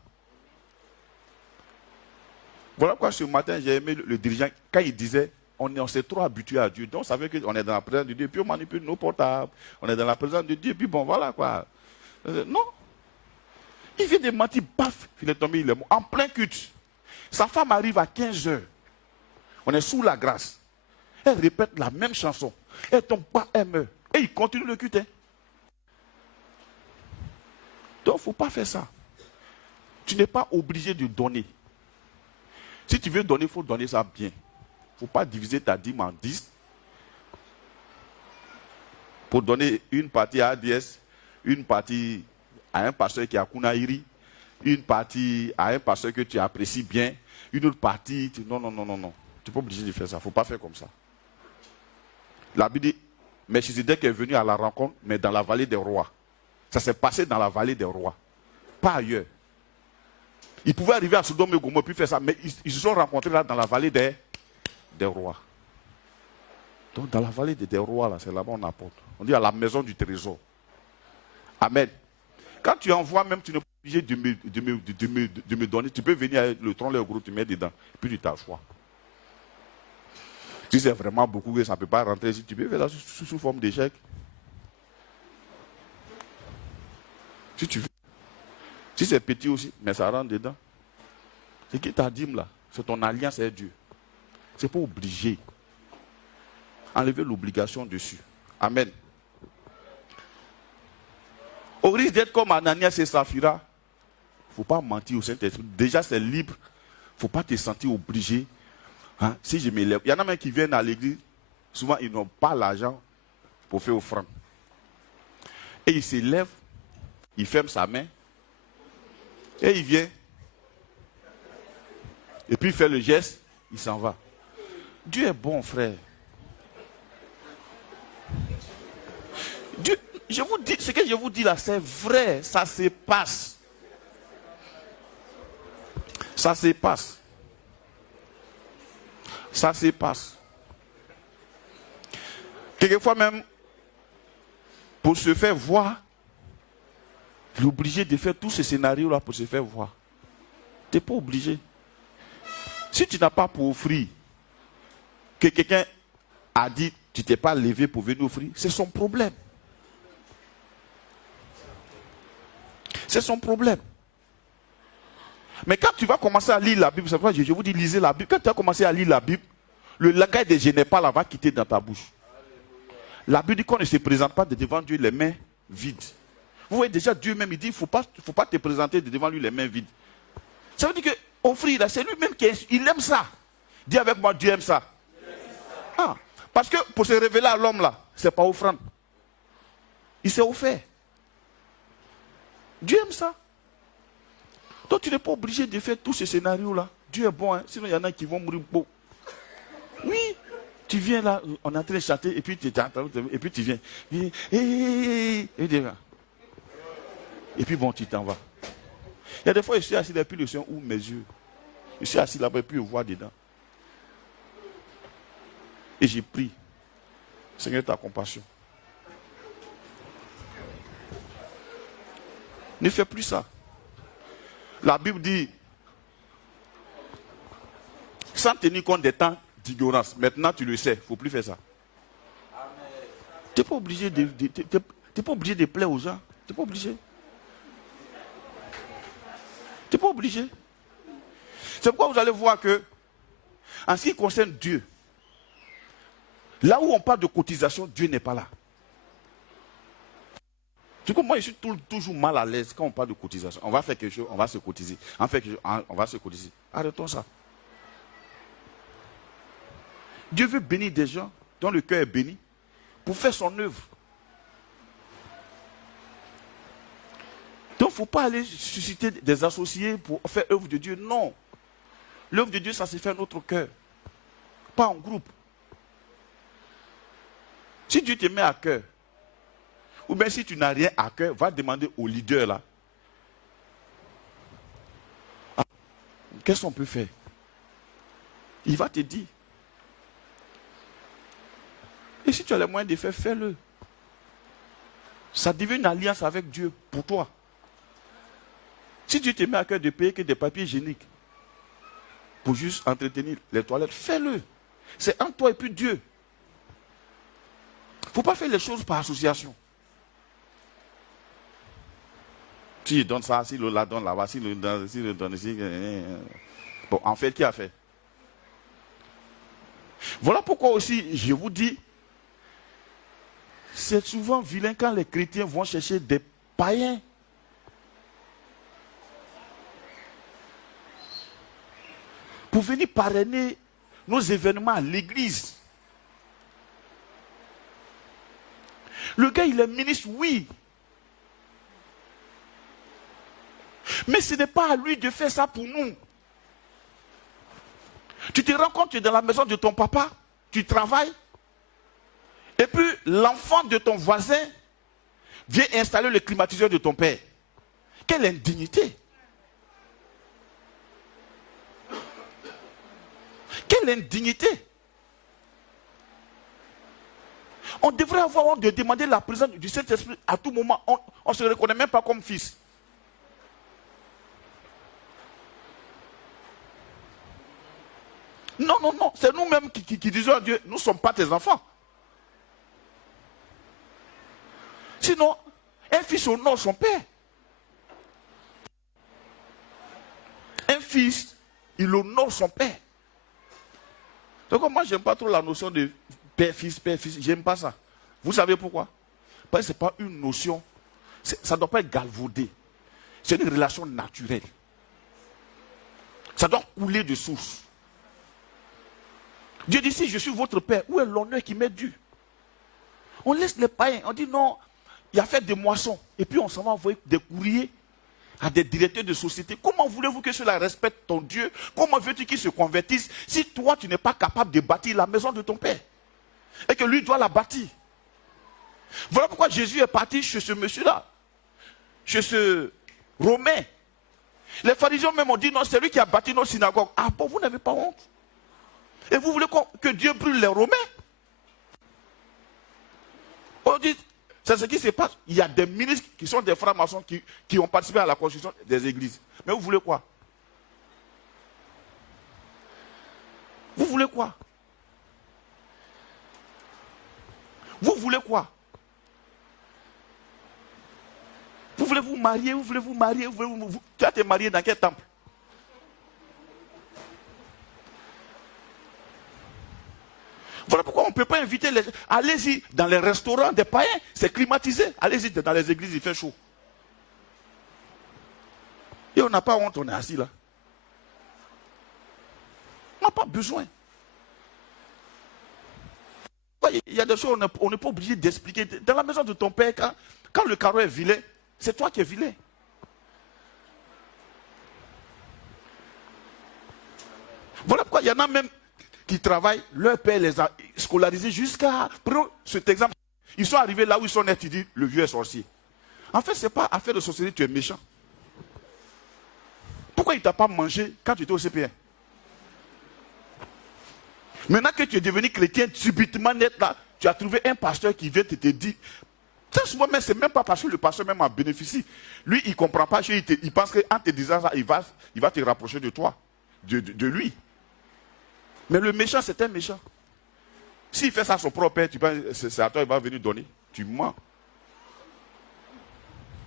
Voilà pourquoi ce matin j'ai aimé le dirigeant, quand il disait, on s'est trop habitué à Dieu. Donc on savait qu'on est dans la présence de Dieu, puis on manipule nos portables, on est dans la présence de Dieu, puis bon voilà quoi. Non. Il vient de mentir, paf, il est tombé, il est mort. En plein culte. Sa femme arrive à 15h. On est sous la grâce. Elle répète la même chanson. Elle tombe pas, elle meurt. Et il continue le culte. Donc il ne faut pas faire ça. Tu n'es pas obligé de donner. Si tu veux donner, il faut donner ça bien. Il ne faut pas diviser ta dîme en 10. Pour donner une partie à ADS, une partie à un pasteur qui est à Kunaïri, une partie à un pasteur que tu apprécies bien, une autre partie. Non. Tu n'es pas obligé de faire ça. Il ne faut pas faire comme ça. La Bible dit, Melchizedek est venu à la rencontre, mais dans la vallée des rois. Ça s'est passé dans la vallée des rois, pas ailleurs. Ils pouvaient arriver à Sodome et Gomorrhe puis faire ça, mais ils se sont rencontrés là dans la vallée des rois. Donc dans la vallée des rois, là, c'est là-bas on apporte. On dit à la maison du trésor. Amen. Quand tu envoies même, tu n'es pas obligé de me donner. Tu peux venir avec le tronc, le gros, tu mets dedans, puis tu t'assois. Si c'est vraiment beaucoup que ça ne peut pas rentrer, si tu peux faire ça sous forme d'échec. Si tu veux. Si c'est petit aussi, mais ça rentre dedans. C'est qui t'a dit là? C'est ton alliance avec Dieu. Ce n'est pas obligé. Enlever l'obligation dessus. Amen. Au risque d'être comme Ananias et Saphira, il ne faut pas mentir au Saint-Esprit. Déjà, c'est libre. Il ne faut pas te sentir obligé. Hein? Si je m'élève, il y en a même qui viennent à l'église, souvent ils n'ont pas l'argent pour faire offrande. Et il s'élève, il ferme sa main, et il vient. Et puis il fait le geste, il s'en va. Dieu est bon, frère. Dieu, je vous dis, ce que je vous dis là, c'est vrai, ça se passe. Ça se passe. Ça se passe. Quelquefois même, pour se faire voir, il est obligé de faire tout ce scénario-là pour se faire voir. Tu n'es pas obligé. Si tu n'as pas pour offrir, que quelqu'un a dit, tu ne t'es pas levé pour venir offrir, c'est son problème. C'est son problème. Mais quand tu vas commencer à lire la Bible, c'est pourquoi je vous dis, lisez la Bible. Quand tu vas commencer à lire la Bible, le langage des je n'ai pas là va quitter dans ta bouche. La Bible dit qu'on ne se présente pas devant Dieu les mains vides. Vous voyez déjà, Dieu même, il dit, il ne faut pas te présenter devant lui les mains vides. Ça veut dire que offrir, là, c'est lui-même qui aime ça. Dis avec moi, Dieu aime ça. Ah, parce que pour se révéler à l'homme là, ce n'est pas offrande. Il s'est offert. Dieu aime ça. Donc tu n'es pas obligé de faire tous ces scénarios-là. Dieu est bon, hein? Sinon il y en a qui vont mourir beau. Oui, tu viens là, on est en train de chanter, et puis tu viens. Et puis bon, tu t'en vas. Il y a des fois, je suis assis là, puis le Seigneur ouvre mes yeux. Je suis assis là-bas, et puis je vois dedans. Et j'ai pris. Seigneur, ta compassion. Ne fais plus ça. La Bible dit, sans tenir compte des temps d'ignorance, maintenant tu le sais, il ne faut plus faire ça. Tu n'es pas obligé t'es pas obligé de plaire aux gens. Tu n'es pas obligé. Tu n'es pas obligé. C'est pourquoi vous allez voir que, en ce qui concerne Dieu, là où on parle de cotisation, Dieu n'est pas là. Du coup, moi, je suis toujours mal à l'aise quand on parle de cotisation. On va faire quelque chose, on va se cotiser. On fait quelque chose, on va se cotiser. Arrêtons ça. Dieu veut bénir des gens dont le cœur est béni pour faire son œuvre. Donc, il ne faut pas aller susciter des associés pour faire œuvre de Dieu. Non. L'œuvre de Dieu, ça se fait à notre cœur. Pas en groupe. Si Dieu te met à cœur, ou bien si tu n'as rien à cœur, va demander au leader là. Ah, qu'est-ce qu'on peut faire? Il va te dire. Et si tu as les moyens de faire, fais-le. Ça devient une alliance avec Dieu pour toi. Si Dieu te met à cœur de payer que des papiers hygiéniques pour juste entretenir les toilettes, fais-le. C'est entre toi et puis Dieu. Il ne faut pas faire les choses par association. Si je donne ça, si l'autre la donne là-bas, si le donne ici. Bon, en fait, qui a fait? Voilà pourquoi aussi, je vous dis, c'est souvent vilain quand les chrétiens vont chercher des païens. Pour venir parrainer nos événements à l'église. Le gars, il est ministre, oui. Mais ce n'est pas à lui de faire ça pour nous. Tu te rends compte, tu es dans la maison de ton papa, tu travailles, et puis l'enfant de ton voisin vient installer le climatiseur de ton père. Quelle indignité! Quelle indignité! On devrait avoir honte de demander la présence du Saint-Esprit à tout moment. On ne se reconnaît même pas comme fils. Non, non, non. C'est nous-mêmes qui disons à Dieu, nous ne sommes pas tes enfants. Sinon, un fils honore son père. Un fils, il honore son père. Donc moi, je n'aime pas trop la notion de père-fils, père-fils. Je n'aime pas ça. Vous savez pourquoi? Parce que ce n'est pas une notion. Ça ne doit pas être galvaudé. C'est une relation naturelle. Ça doit couler de source. Dieu dit, si je suis votre père, où est l'honneur qui m'est dû? On laisse les païens. On dit non, il y a fait des moissons. Et puis on s'en va envoyer des courriers à des directeurs de société. Comment voulez-vous que cela respecte ton Dieu? Comment veux-tu qu'ils se convertissent si toi tu n'es pas capable de bâtir la maison de ton père? Et que lui doit la bâtir. Voilà pourquoi Jésus est parti chez ce monsieur-là. Chez ce Romain. Les pharisiens même ont dit non, c'est lui qui a bâti nos synagogues. Ah bon, vous n'avez pas honte? Et vous voulez que Dieu brûle les Romains? On dit, c'est ce qui se passe. Il y a des ministres qui sont des francs-maçons qui ont participé à la construction des églises. Mais vous voulez quoi? Vous voulez quoi? Vous voulez quoi? Vous voulez vous marier, vous voulez vous marier, tu vas te marier dans quel temple? Voilà pourquoi on ne peut pas inviter les gens. Allez-y dans les restaurants des païens, c'est climatisé. Allez-y dans les églises, il fait chaud. Et on n'a pas honte, on est assis là. On n'a pas besoin. Il y a des choses, on n'est pas obligé d'expliquer. Dans la maison de ton père, quand le carreau est vilain, c'est toi qui es vilain. Voilà pourquoi il y en a même qui travaillent, leur père les a scolarisés jusqu'à... Prenons cet exemple. Ils sont arrivés là où ils sont nés, tu dis, le vieux est sorcier. En fait, ce n'est pas affaire de sorcellerie, tu es méchant. Pourquoi il ne t'a pas mangé quand tu étais au CPN? Maintenant que tu es devenu chrétien, subitement net là, tu as trouvé un pasteur qui vient te dire... Très souvent, mais ce n'est même pas parce que le pasteur même en bénéficie. Lui, il ne comprend pas, il pense qu'en te disant ça, il va te rapprocher de toi, de lui. Mais le méchant, c'est un méchant. S'il fait ça à son propre père, tu penses, c'est à toi qu'il va venir donner. Tu mens.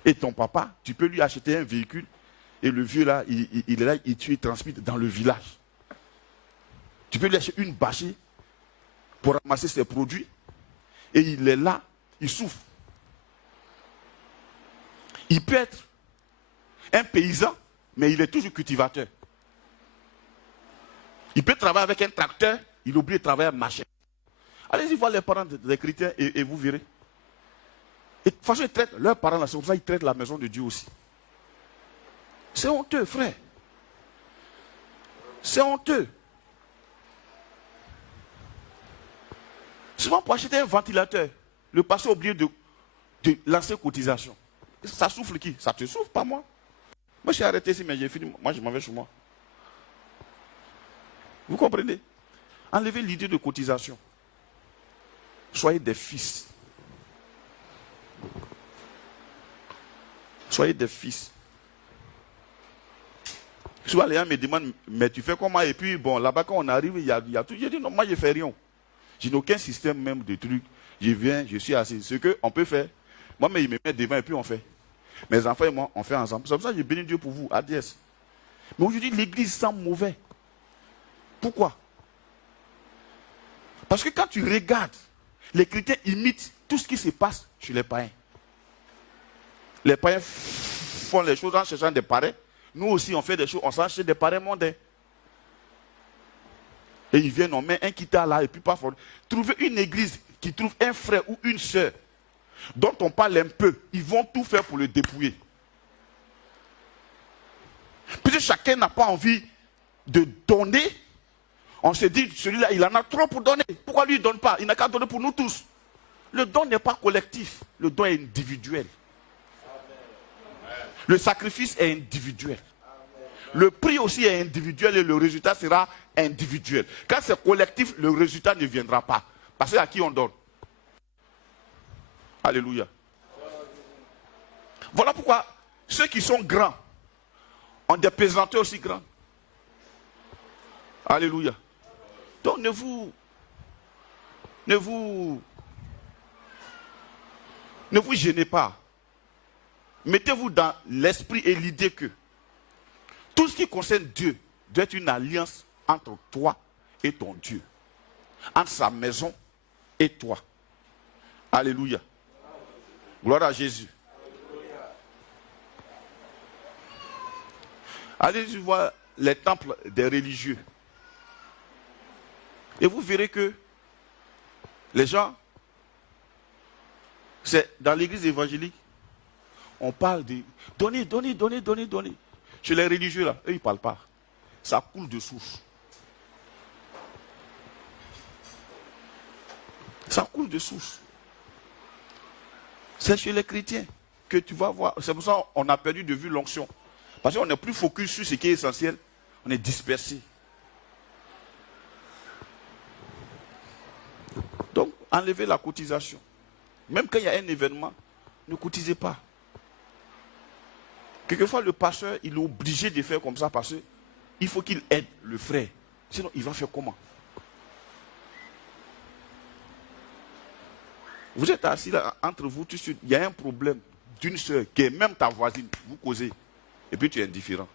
Et ton papa, tu peux lui acheter un véhicule. Et le vieux là, il est là, il transmet dans le village. Tu peux lui acheter une bâchée pour ramasser ses produits. Et il est là, il souffre. Il peut être un paysan, mais il est toujours cultivateur. Il peut travailler avec un tracteur, il oublie de travailler avec machine. Allez-y voir les parents des chrétiens et vous verrez. Et de toute façon, ils traitent leurs parents là, c'est pour ça qu'ils traitent la maison de Dieu aussi. C'est honteux, frère. C'est honteux. Souvent pour acheter un ventilateur, le pasteur a oublié de lancer cotisation. Ça souffle qui? Ça te souffle, pas moi. Moi, je suis arrêté ici, mais j'ai fini. Moi, je m'en vais chez moi. Vous comprenez? Enlevez l'idée de cotisation. Soyez des fils. Soyez des fils. Souvent, les gens me demandent, mais tu fais comment? Et puis, bon, là-bas, quand on arrive, il y a tout. Je dis, non, moi, je ne fais rien. Je n'ai aucun système même de trucs. Je viens, je suis assis. Ce qu'on peut faire, moi, mais il me met devant et puis on fait. Mes enfants et moi, on fait ensemble. C'est pour ça que je bénis Dieu pour vous, ADS. Mais aujourd'hui, l'église sent mauvais. Pourquoi? Parce que quand tu regardes, les chrétiens imitent tout ce qui se passe chez les païens. Les païens font les choses en cherchant des pareils. Nous aussi, on fait des choses, on s'en cherche des pareils mondains. Et ils viennent, on met un quitta là, et puis pas fort. Trouver une église qui trouve un frère ou une soeur dont on parle un peu, ils vont tout faire pour le dépouiller. Puisque chacun n'a pas envie de donner, on se dit, celui-là, il en a trop pour donner. Pourquoi lui, il ne donne pas? Il n'a qu'à donner pour nous tous. Le don n'est pas collectif, le don est individuel. Le sacrifice est individuel. Le prix aussi est individuel et le résultat sera individuel. Quand c'est collectif, le résultat ne viendra pas. Parce qu'à qui on donne? Alléluia. Voilà pourquoi ceux qui sont grands ont des pesanteurs aussi grands. Alléluia. Donc ne vous gênez pas. Mettez-vous dans l'esprit et l'idée que tout ce qui concerne Dieu doit être une alliance entre toi et ton Dieu. Entre sa maison et toi. Alléluia. Gloire à Jésus. Allez voir les temples des religieux. Et vous verrez que les gens, c'est dans l'église évangélique, on parle de donner. Chez les religieux là, eux ils ne parlent pas. Ça coule de source. Ça coule de source. C'est chez les chrétiens que tu vas voir. C'est pour ça qu'on a perdu de vue l'onction. Parce qu'on n'est plus focus sur ce qui est essentiel. On est dispersé. Donc, enlevez la cotisation. Même quand il y a un événement, ne cotisez pas. Quelquefois, le pasteur, il est obligé de faire comme ça parce qu'il faut qu'il aide le frère. Sinon, il va faire comment? Vous êtes assis là, entre vous, tout de suite, il y a un problème d'une soeur qui est même ta voisine, vous causez, et puis tu es indifférent.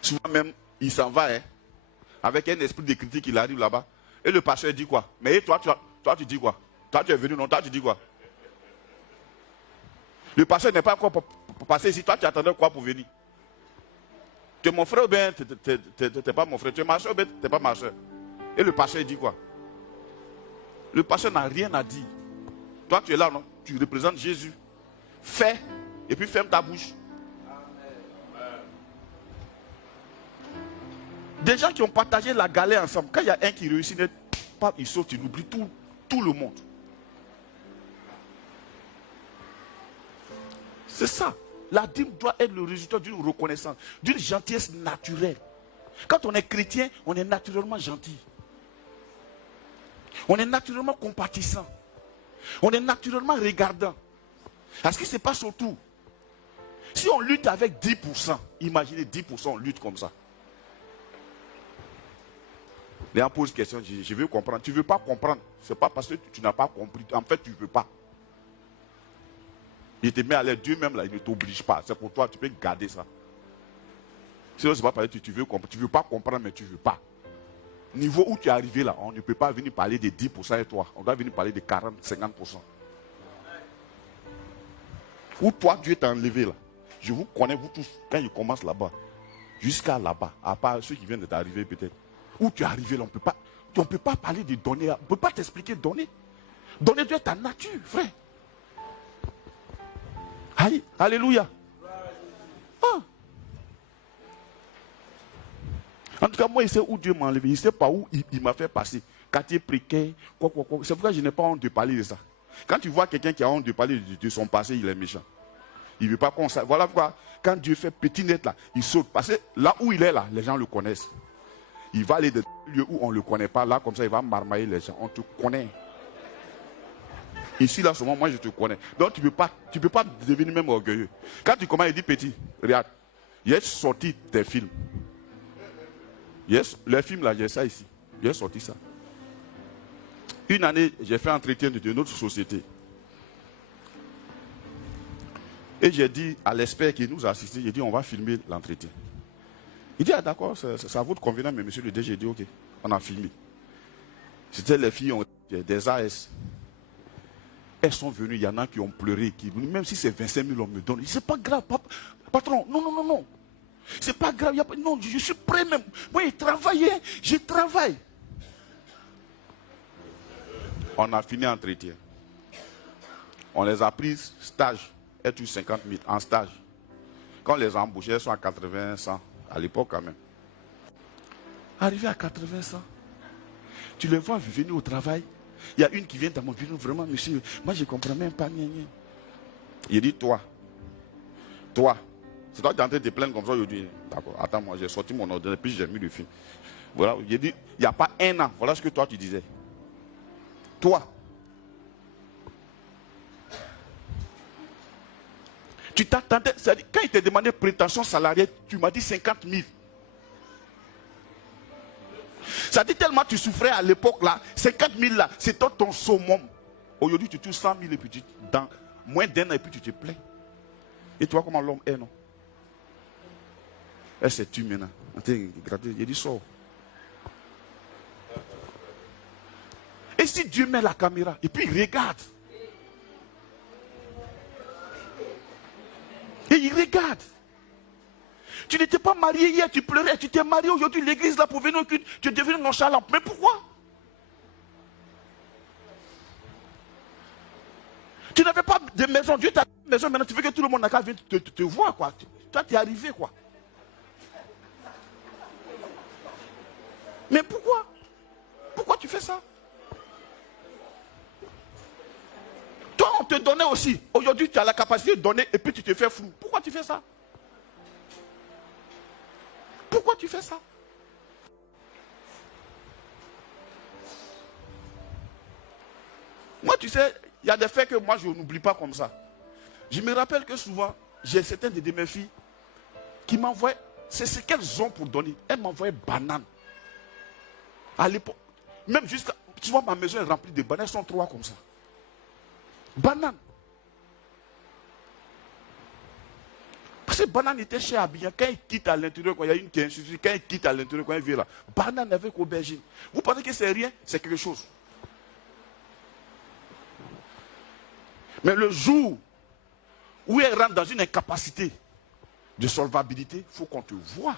Souvent même, il s'en va, hein. avec un esprit de critique, il arrive là-bas. Et le pasteur dit quoi? Mais toi, tu dis quoi? Toi, tu es venu, non? Toi, tu dis quoi? Le pasteur n'est pas encore pour passer ici. Toi, tu attendais quoi pour venir? Tu es mon frère ou bien tu n'es pas mon frère? Tu es ma soeur ou bien tu n'es pas ma soeur? Et le pasteur dit quoi? Le pasteur n'a rien à dire. Toi, tu es là, non? Tu représentes Jésus. Fais, et puis ferme ta bouche. Des gens qui ont partagé la galère ensemble, quand il y a un qui réussit, il saute, il oublie tout le monde. C'est ça. La dîme doit être le résultat d'une reconnaissance, d'une gentillesse naturelle. Quand on est chrétien, on est naturellement gentil. On est naturellement compatissant. On est naturellement regardant. Parce que ce n'est pas surtout. Si on lutte avec 10%, imaginez 10% on lutte comme ça. Les gens posent une question, je veux comprendre. Tu ne veux pas comprendre. Ce n'est pas parce que tu n'as pas compris. En fait, tu ne veux pas. Il te met à l'aise. Dieu même, là, il ne t'oblige pas. C'est pour toi, tu peux garder ça. Sinon, ce n'est pas parce que tu veux comprendre. Tu ne veux pas comprendre, mais tu ne veux pas. Niveau où tu es arrivé là, on ne peut pas venir parler de 10% et toi. On doit venir parler de 40, 50%. Où toi, Dieu t'a enlevé là. Je vous connais, vous tous, quand il commence là-bas, jusqu'à là-bas, à part ceux qui viennent de t'arriver peut-être. Où tu es arrivé là, on ne peut pas parler de donner. On ne peut pas t'expliquer donner. Donner doit être ta nature, frère. Aïe, alléluia. Ah. En tout cas, moi, il sait où Dieu m'a enlevé. Il ne sait pas où il m'a fait passer. Quartier précaire, quoi. C'est pourquoi je n'ai pas honte de parler de ça. Quand tu vois quelqu'un qui a honte de parler de son passé, il est méchant. Il ne veut pas qu'on sache. Voilà pourquoi, quand Dieu fait petit net là, il saute. Parce que là où il est là, les gens le connaissent. Il va aller de lieux où on ne le connaît pas. Là, comme ça, il va marmailler les gens. On te connaît. Ici, là, souvent, moi, je te connais. Donc, tu ne peux pas devenir même orgueilleux. Quand tu commences, il dit petit, regarde, il est sorti des films. Yes, les films, là, j'ai ça ici. J'ai sorti ça. Une année, j'ai fait un entretien de notre société. Et j'ai dit à l'expert qui nous a assisté, j'ai dit, on va filmer l'entretien. Il dit, ah d'accord, ça vous convient, mais monsieur le DG, j'ai dit, ok, on a filmé. C'était les filles des AS. Elles sont venues, il y en a qui ont pleuré, même si c'est 25 000, on me donne. C'est pas grave, patron, non. C'est pas grave, non, je suis prêt même. Moi, je travaille. On a fini l'entretien. On les a prises, stage, elles touchent 50 000 en stage. Quand on les a embauchées, elles sont à 80, 100, à l'époque quand même. Arrivé à 80, 100, tu les vois venir au travail. Il y a une qui vient dans mon bureau, vraiment, monsieur, moi je ne comprends même pas. Il dit, toi, c'est toi qui es en train de te plaindre comme ça aujourd'hui. D'accord, attends, moi j'ai sorti mon ordinateur, puis j'ai mis le film. Voilà, il dit, il n'y a pas un an, voilà ce que toi tu disais. Toi, tu t'attendais, quand il t'a demandé prétention salariale, tu m'as dit 50 000. Ça dit tellement tu souffrais à l'époque là, 50 000 là, c'était ton summum. Aujourd'hui tu touches 100 000 et puis dans moins d'un an et puis tu te plains. Et tu vois comment l'homme est, non? Elle s'est tue maintenant. Il dit sors. Et si Dieu met la caméra et puis il regarde. Et il regarde. Tu n'étais pas marié hier, tu pleurais, tu t'es marié aujourd'hui, l'église là pour venir au culte, tu es devenu nonchalant. Mais pourquoi? Tu n'avais pas de maison, Dieu t'a donné une maison, maintenant tu veux que tout le monde n'a qu'à venir te voir, quoi. Toi, tu es arrivé, quoi. Mais pourquoi? Pourquoi tu fais ça? Toi, on te donnait aussi. Aujourd'hui, tu as la capacité de donner et puis tu te fais flou. Pourquoi tu fais ça? Pourquoi tu fais ça? Moi, tu sais, il y a des faits que moi, je n'oublie pas comme ça. Je me rappelle que souvent, j'ai certaines de mes filles qui m'envoient, c'est ce qu'elles ont pour donner. Elles m'envoient bananes. À l'époque, même jusqu'à, tu vois, ma maison est remplie de bananes, elles sont 3 comme ça. Bananes. Parce que banane était cher à bien. Quand il quitte à l'intérieur, quand il y a une qui est insuffisante, quand il quitte à l'intérieur, quand il vient là, banane avec aubergine. Vous pensez que c'est rien? C'est quelque chose. Mais le jour où elle rentre dans une incapacité de solvabilité, il faut qu'on te voie.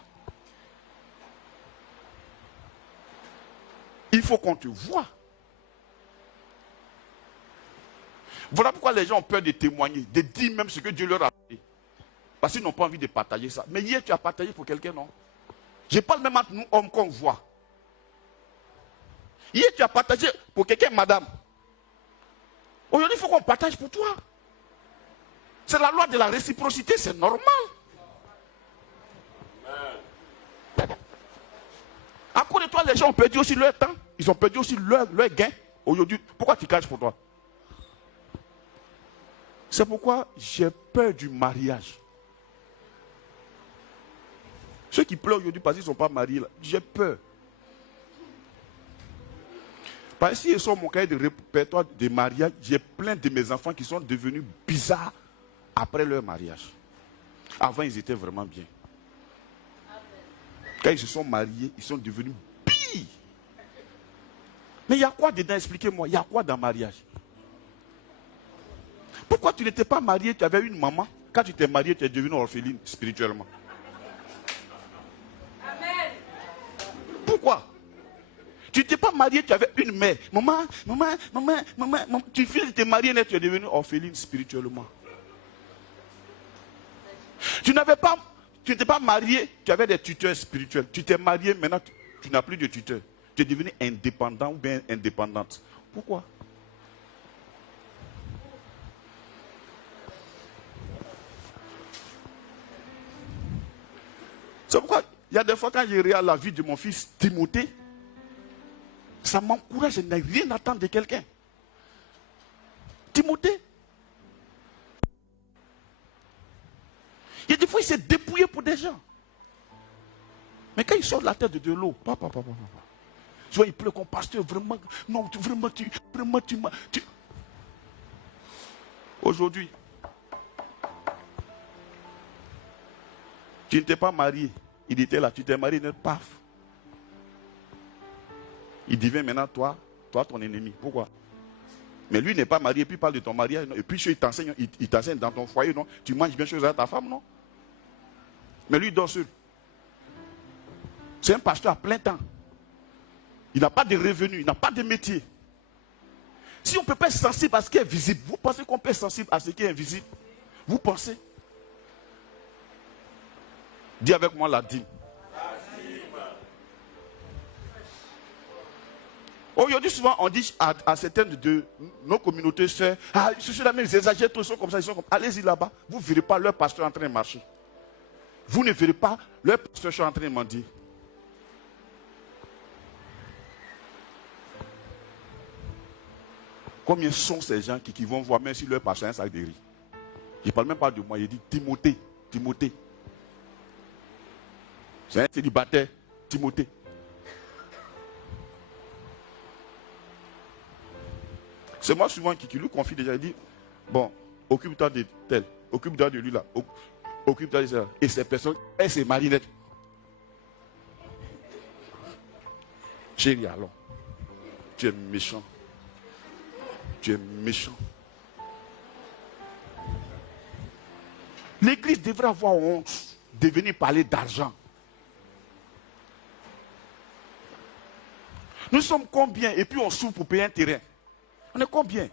Il faut qu'on te voie. Voilà pourquoi les gens ont peur de témoigner, de dire même ce que Dieu leur a fait. Parce qu'ils n'ont pas envie de partager ça. Mais hier, tu as partagé pour quelqu'un, non? Je parle même entre nous, hommes, qu'on voit. Hier, tu as partagé pour quelqu'un, madame. Aujourd'hui, il faut qu'on partage pour toi. C'est la loi de la réciprocité, c'est normal. À cause de toi, les gens ont perdu aussi leur temps. Ils ont perdu aussi leur gain. Aujourd'hui, pourquoi tu caches pour toi? C'est pourquoi j'ai peur du mariage. Ceux qui pleurent aujourd'hui parce qu'ils ne sont pas mariés, j'ai peur. Parce que s'ils sont mon cahier de répertoire de mariage, j'ai plein de mes enfants qui sont devenus bizarres après leur mariage. Avant, ils étaient vraiment bien. Quand ils se sont mariés, ils sont devenus pires. Mais il y a quoi dedans? Expliquez-moi. Il y a quoi dans le mariage? Pourquoi tu n'étais pas marié, tu avais une maman? Quand tu t'es marié, tu es devenu orpheline spirituellement. Amen. Pourquoi? Tu n'étais pas marié, tu avais une mère. Maman. Tu finis de te marier, tu es devenu orpheline spirituellement. Tu n'étais pas marié, tu avais des tuteurs spirituels. Tu t'es marié, maintenant tu n'as plus de tuteurs. Tu es devenu indépendant ou bien indépendante. Pourquoi? C'est pourquoi il y a des fois quand je regarde la vie de mon fils Timothée, ça m'encourage, je n'ai rien à attendre de quelqu'un. Timothée. Il y a des fois il s'est dépouillé pour des gens. Mais quand il sort de la tête de l'eau, papa. Tu vois, il pleut comme pasteur, vraiment, non, tu m'as. Aujourd'hui, tu n'étais pas marié. Il était là, tu t'es marié, paf. Il devient maintenant toi ton ennemi. Pourquoi? Mais lui n'est pas marié, puis il parle de ton mariage. Non? Et puis il t'enseigne dans ton foyer, non? Tu manges bien chose à ta femme, non? Mais lui il dort seul. C'est un pasteur à plein temps. Il n'a pas de revenus, il n'a pas de métier. Si on ne peut pas être sensible à ce qui est visible, vous pensez qu'on peut être sensible à ce qui est invisible? Vous pensez? Dis avec moi la dîme. Aujourd'hui, souvent, on dit à certaines de nos communautés sœurs, ceux-là même, ils exagèrent tous, ils sont comme ça, allez-y là-bas, vous ne verrez pas leur pasteur en train de marcher. Vous ne verrez pas leur pasteur en train de mendier. Combien sont ces gens qui vont voir même si leur pasteur a un sac de riz? Je ne parle même pas de moi, il dit Timothée. C'est un célibataire, Timothée. C'est moi souvent qui lui confie déjà, il dit, bon, occupe-toi de tel, occupe-toi de lui là, occupe-toi de ça. Et ces personnes, elles se marient net. Chérie, alors, tu es méchant. L'église devrait avoir honte de venir parler d'argent. Nous sommes combien? Et puis on souffre pour payer un terrain. On est combien?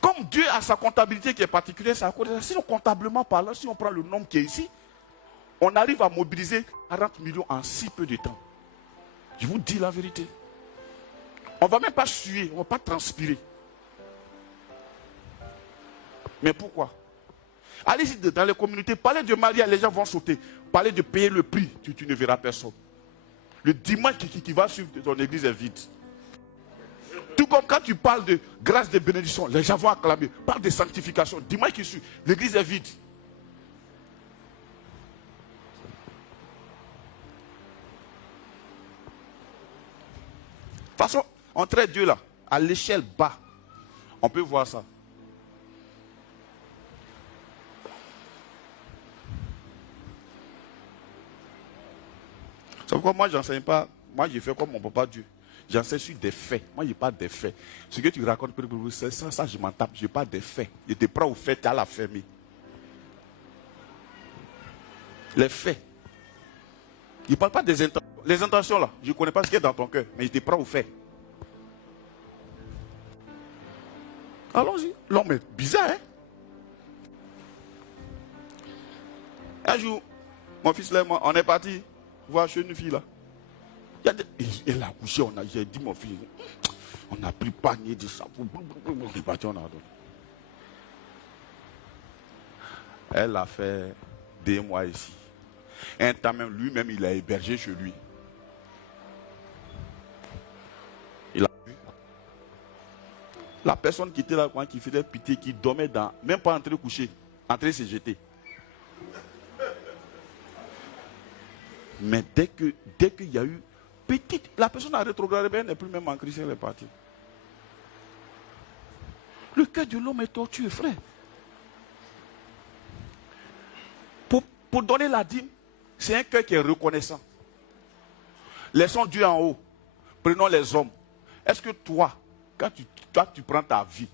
Comme Dieu a sa comptabilité qui est particulière, sinon comptablement parlant, si on prend le nombre qui est ici, on arrive à mobiliser 40 millions en si peu de temps. Je vous dis la vérité. On ne va même pas suer, on ne va pas transpirer. Mais pourquoi? Allez-y dans les communautés, parlez de mariage, les gens vont sauter. Parlez de payer le prix, tu ne verras personne. Le dimanche qui va suivre ton église est vide. Tout comme quand tu parles de grâce de bénédiction, les gens vont acclamer. Parle de sanctification, dimanche qui suit, l'église est vide. De toute façon, entre Dieu là, à l'échelle bas, on peut voir ça. quoi, moi, j'enseigne pas. Moi, je fais comme mon papa Dieu. J'enseigne sur des faits. Moi, je n'ai pas des faits. Ce que tu racontes, ça, je m'en tape. Je n'ai pas des faits. Je te prends aux faits, tu as la fermée. Les faits. Il ne parle pas des intentions. Les intentions, là, je ne connais pas ce qu'il y a dans ton cœur, mais je te prends aux faits. Allons-y. L'homme est bizarre, hein? Un jour, mon fils là, on est parti voir chez une fille là. Elle a couché, j'ai dit mon fils, on a pris panier de ça. On est parti, on a donné. Elle a fait 2 mois ici. Un temps même, lui-même, il a hébergé chez lui. Il a vu. La personne qui était là, qui faisait pitié, qui dormait dans, même pas entré coucher, entré se jeter. Mais dès qu'il y a eu petite, la personne a rétrogradé, elle n'est plus même en Christ, elle est partie. Le cœur de l'homme est tortueux, frère. Pour donner la dîme, c'est un cœur qui est reconnaissant. Laissons Dieu en haut. Prenons les hommes. Est-ce que toi, quand tu prends ta vie,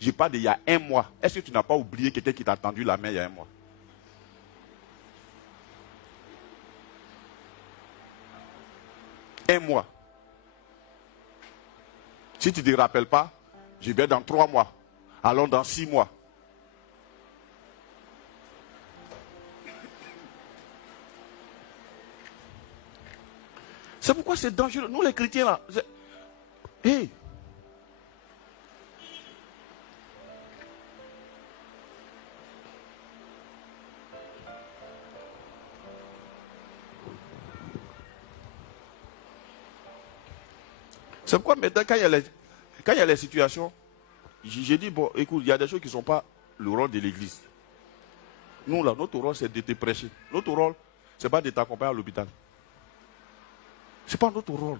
je parle d'il y a 1 mois, est-ce que tu n'as pas oublié quelqu'un qui t'a tendu la main il y a 1 mois? Un mois. Si tu ne te rappelles pas, je vais dans 3 mois. Allons dans 6 mois. C'est pourquoi c'est dangereux. Nous les chrétiens là. Hey. C'est pourquoi maintenant quand il y a les situations, j'ai dit, bon, écoute, il y a des choses qui ne sont pas le rôle de l'église. Nous là, notre rôle c'est de te prêcher. Notre rôle, ce n'est pas de t'accompagner à l'hôpital. Ce n'est pas notre rôle.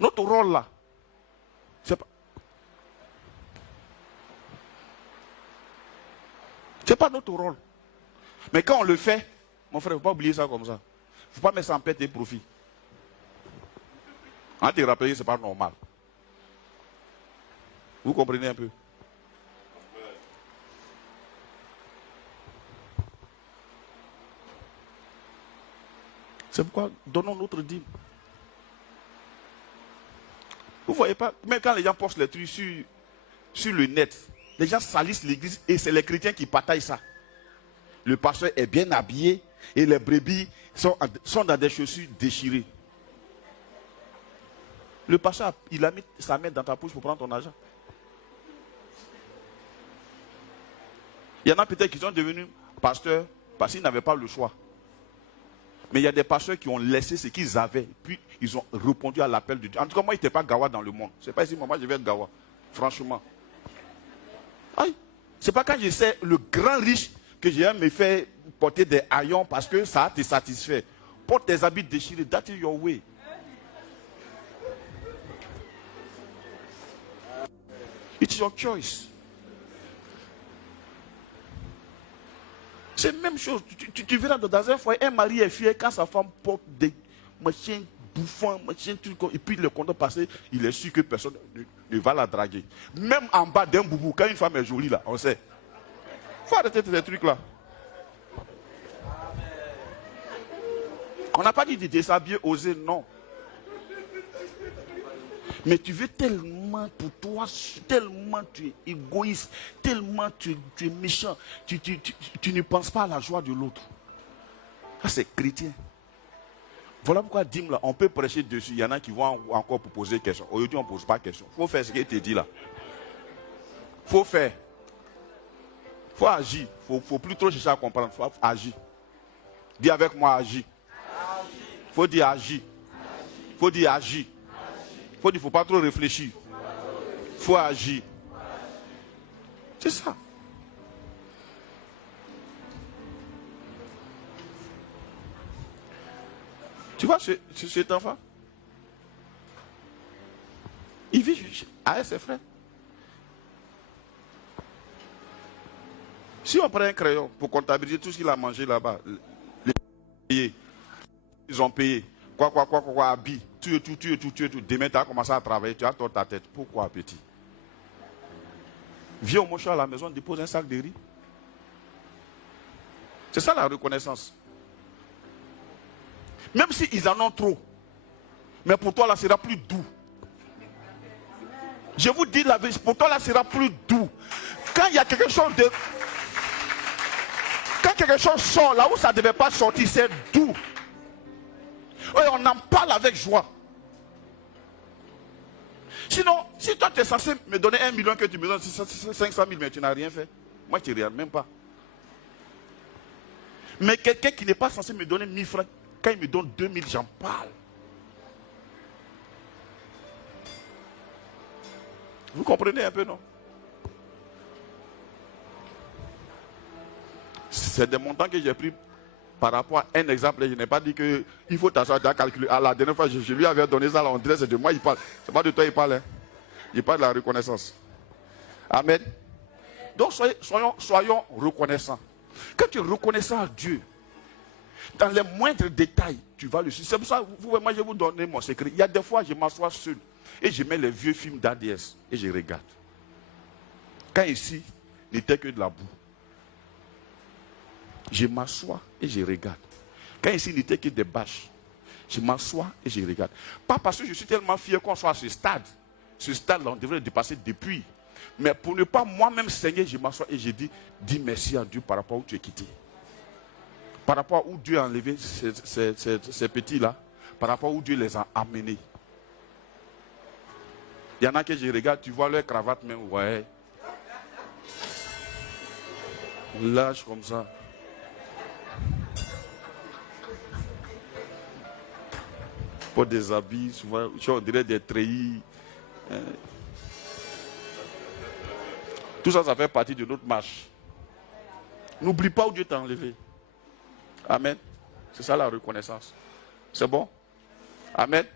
Notre rôle là, c'est pas notre rôle. Mais quand on le fait, mon frère, il ne faut pas oublier ça comme ça. Il ne faut pas mettre ça en perte et profit. En te rappeler, ce n'est pas normal. Vous comprenez un peu? C'est pourquoi donnons notre dîme. Vous ne voyez pas, même quand les gens postent les trucs sur le net, les gens salissent l'église et c'est les chrétiens qui bataillent ça. Le pasteur est bien habillé et les brebis sont dans des chaussures déchirées. Le pasteur, il a mis sa main dans ta poche pour prendre ton argent. Il y en a peut-être qui sont devenus pasteurs parce qu'ils n'avaient pas le choix. Mais il y a des pasteurs qui ont laissé ce qu'ils avaient, puis ils ont répondu à l'appel de Dieu. En tout cas, moi, il n'était pas gawa dans le monde. Ce n'est pas ici, moi, je vais être gawa. Franchement. Aïe. Ce n'est pas quand je sais le grand riche que j'ai me fait porter des haillons parce que ça te satisfait. Porte tes habits déchirés, that is your way. It's your choice. C'est la même chose. Tu verras dans un foyer, un mari est fier quand sa femme porte des machins bouffants, machins, trucs, et puis le compte passé, il est sûr que personne ne va la draguer. Même en bas d'un boubou, quand une femme est jolie, là, on sait. Il faut arrêter ces trucs-là. On n'a pas dit de déshabiller, oser, non. Mais tu veux tellement pour toi, tellement tu es égoïste, tellement tu es méchant, tu ne penses pas à la joie de l'autre. Ça c'est chrétien. Voilà pourquoi dîme là, on peut prêcher dessus. Il y en a qui vont encore pour poser question. Aujourd'hui on ne pose pas question. Il faut faire ce qu'il te dit là. Il faut faire. Il faut agir. Il ne faut plus trop chercher à comprendre. Il faut agir. Dis avec moi agir. Il faut dire agir. Il faut dire agir. Il ne faut pas trop réfléchir. Il faut agir. C'est ça. Tu vois cet enfant? Il vit avec ses frères. Si on prend un crayon pour comptabiliser tout ce qu'il a mangé là-bas, ils ont payé. Quoi, habit, tu tout. Demain, tu as commencé à travailler, tu as tordu ta tête. Pourquoi, petit? Viens au mochon à la maison, dépose un sac de riz. C'est ça la reconnaissance. Même s'ils en ont trop, mais pour toi, là, sera plus doux. Je vous dis la vérité, pour toi, là, sera plus doux. Quand il y a quelque chose de... Quand quelque chose sort là où ça ne devait pas sortir, c'est doux. Oui, on en parle avec joie. Sinon, si toi tu es censé me donner 1 million que tu me donnes 500 000, mais tu n'as rien fait. Moi, je ne te regarde même pas. Mais quelqu'un qui n'est pas censé me donner 1000 francs, quand il me donne 2000, j'en parle. Vous comprenez un peu, non? C'est des montants que j'ai pris par rapport à un exemple. Je n'ai pas dit qu'il faut t'asseoir à calculer. À la dernière fois, je lui avais donné ça, là, on dirait c'est de moi il parle. C'est pas de toi il parle. Hein. Il parle de la reconnaissance. Amen. Donc soyons reconnaissants. Quand tu es reconnaissant à Dieu, dans les moindres détails, tu vas le suivre. C'est pour ça que moi je vais vous donner mon secret. Il y a des fois, je m'assois seul et je mets les vieux films d'ADS et je regarde. Quand ici, il n'était que de la boue. Je m'assois et je regarde. Quand ici, il n'était que des bâches. Je m'assois et je regarde. Pas parce que je suis tellement fier qu'on soit à ce stade. Ce stade-là, on devrait le dépasser depuis. Mais pour ne pas moi-même saigner, je m'assois et je dis merci à Dieu par rapport à où tu es quitté. Par rapport à où Dieu a enlevé ces petits-là. Par rapport à où Dieu les a amenés. Il y en a que je regarde, tu vois leur cravate même, ouais. Lâche comme ça. Pour des habits, souvent, on dirait des treillis. Tout ça, ça fait partie de notre marche. N'oublie pas où Dieu t'a enlevé. Amen. C'est ça la reconnaissance. C'est bon? Amen.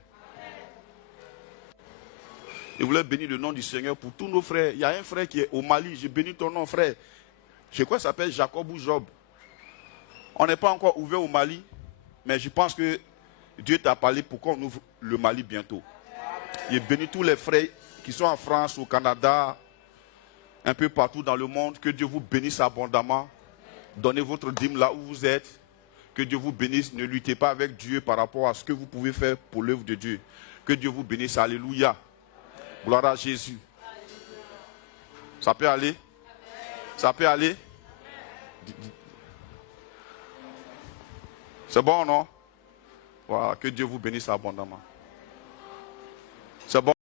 Je voulais bénir le nom du Seigneur pour tous nos frères. Il y a un frère qui est au Mali. Je bénis ton nom, frère. Je crois que ça s'appelle Jacob ou Job. On n'est pas encore ouvert au Mali, mais je pense que Dieu t'a parlé pour qu'on ouvre le Mali bientôt. Je bénis tous les frères qui sont en France, au Canada, un peu partout dans le monde. Que Dieu vous bénisse abondamment. Donnez votre dîme là où vous êtes. Que Dieu vous bénisse. Ne luttez pas avec Dieu par rapport à ce que vous pouvez faire pour l'œuvre de Dieu. Que Dieu vous bénisse. Alléluia. Gloire à Jésus. Ça peut aller? Ça peut aller? C'est bon, non? Voilà, que Dieu vous bénisse abondamment.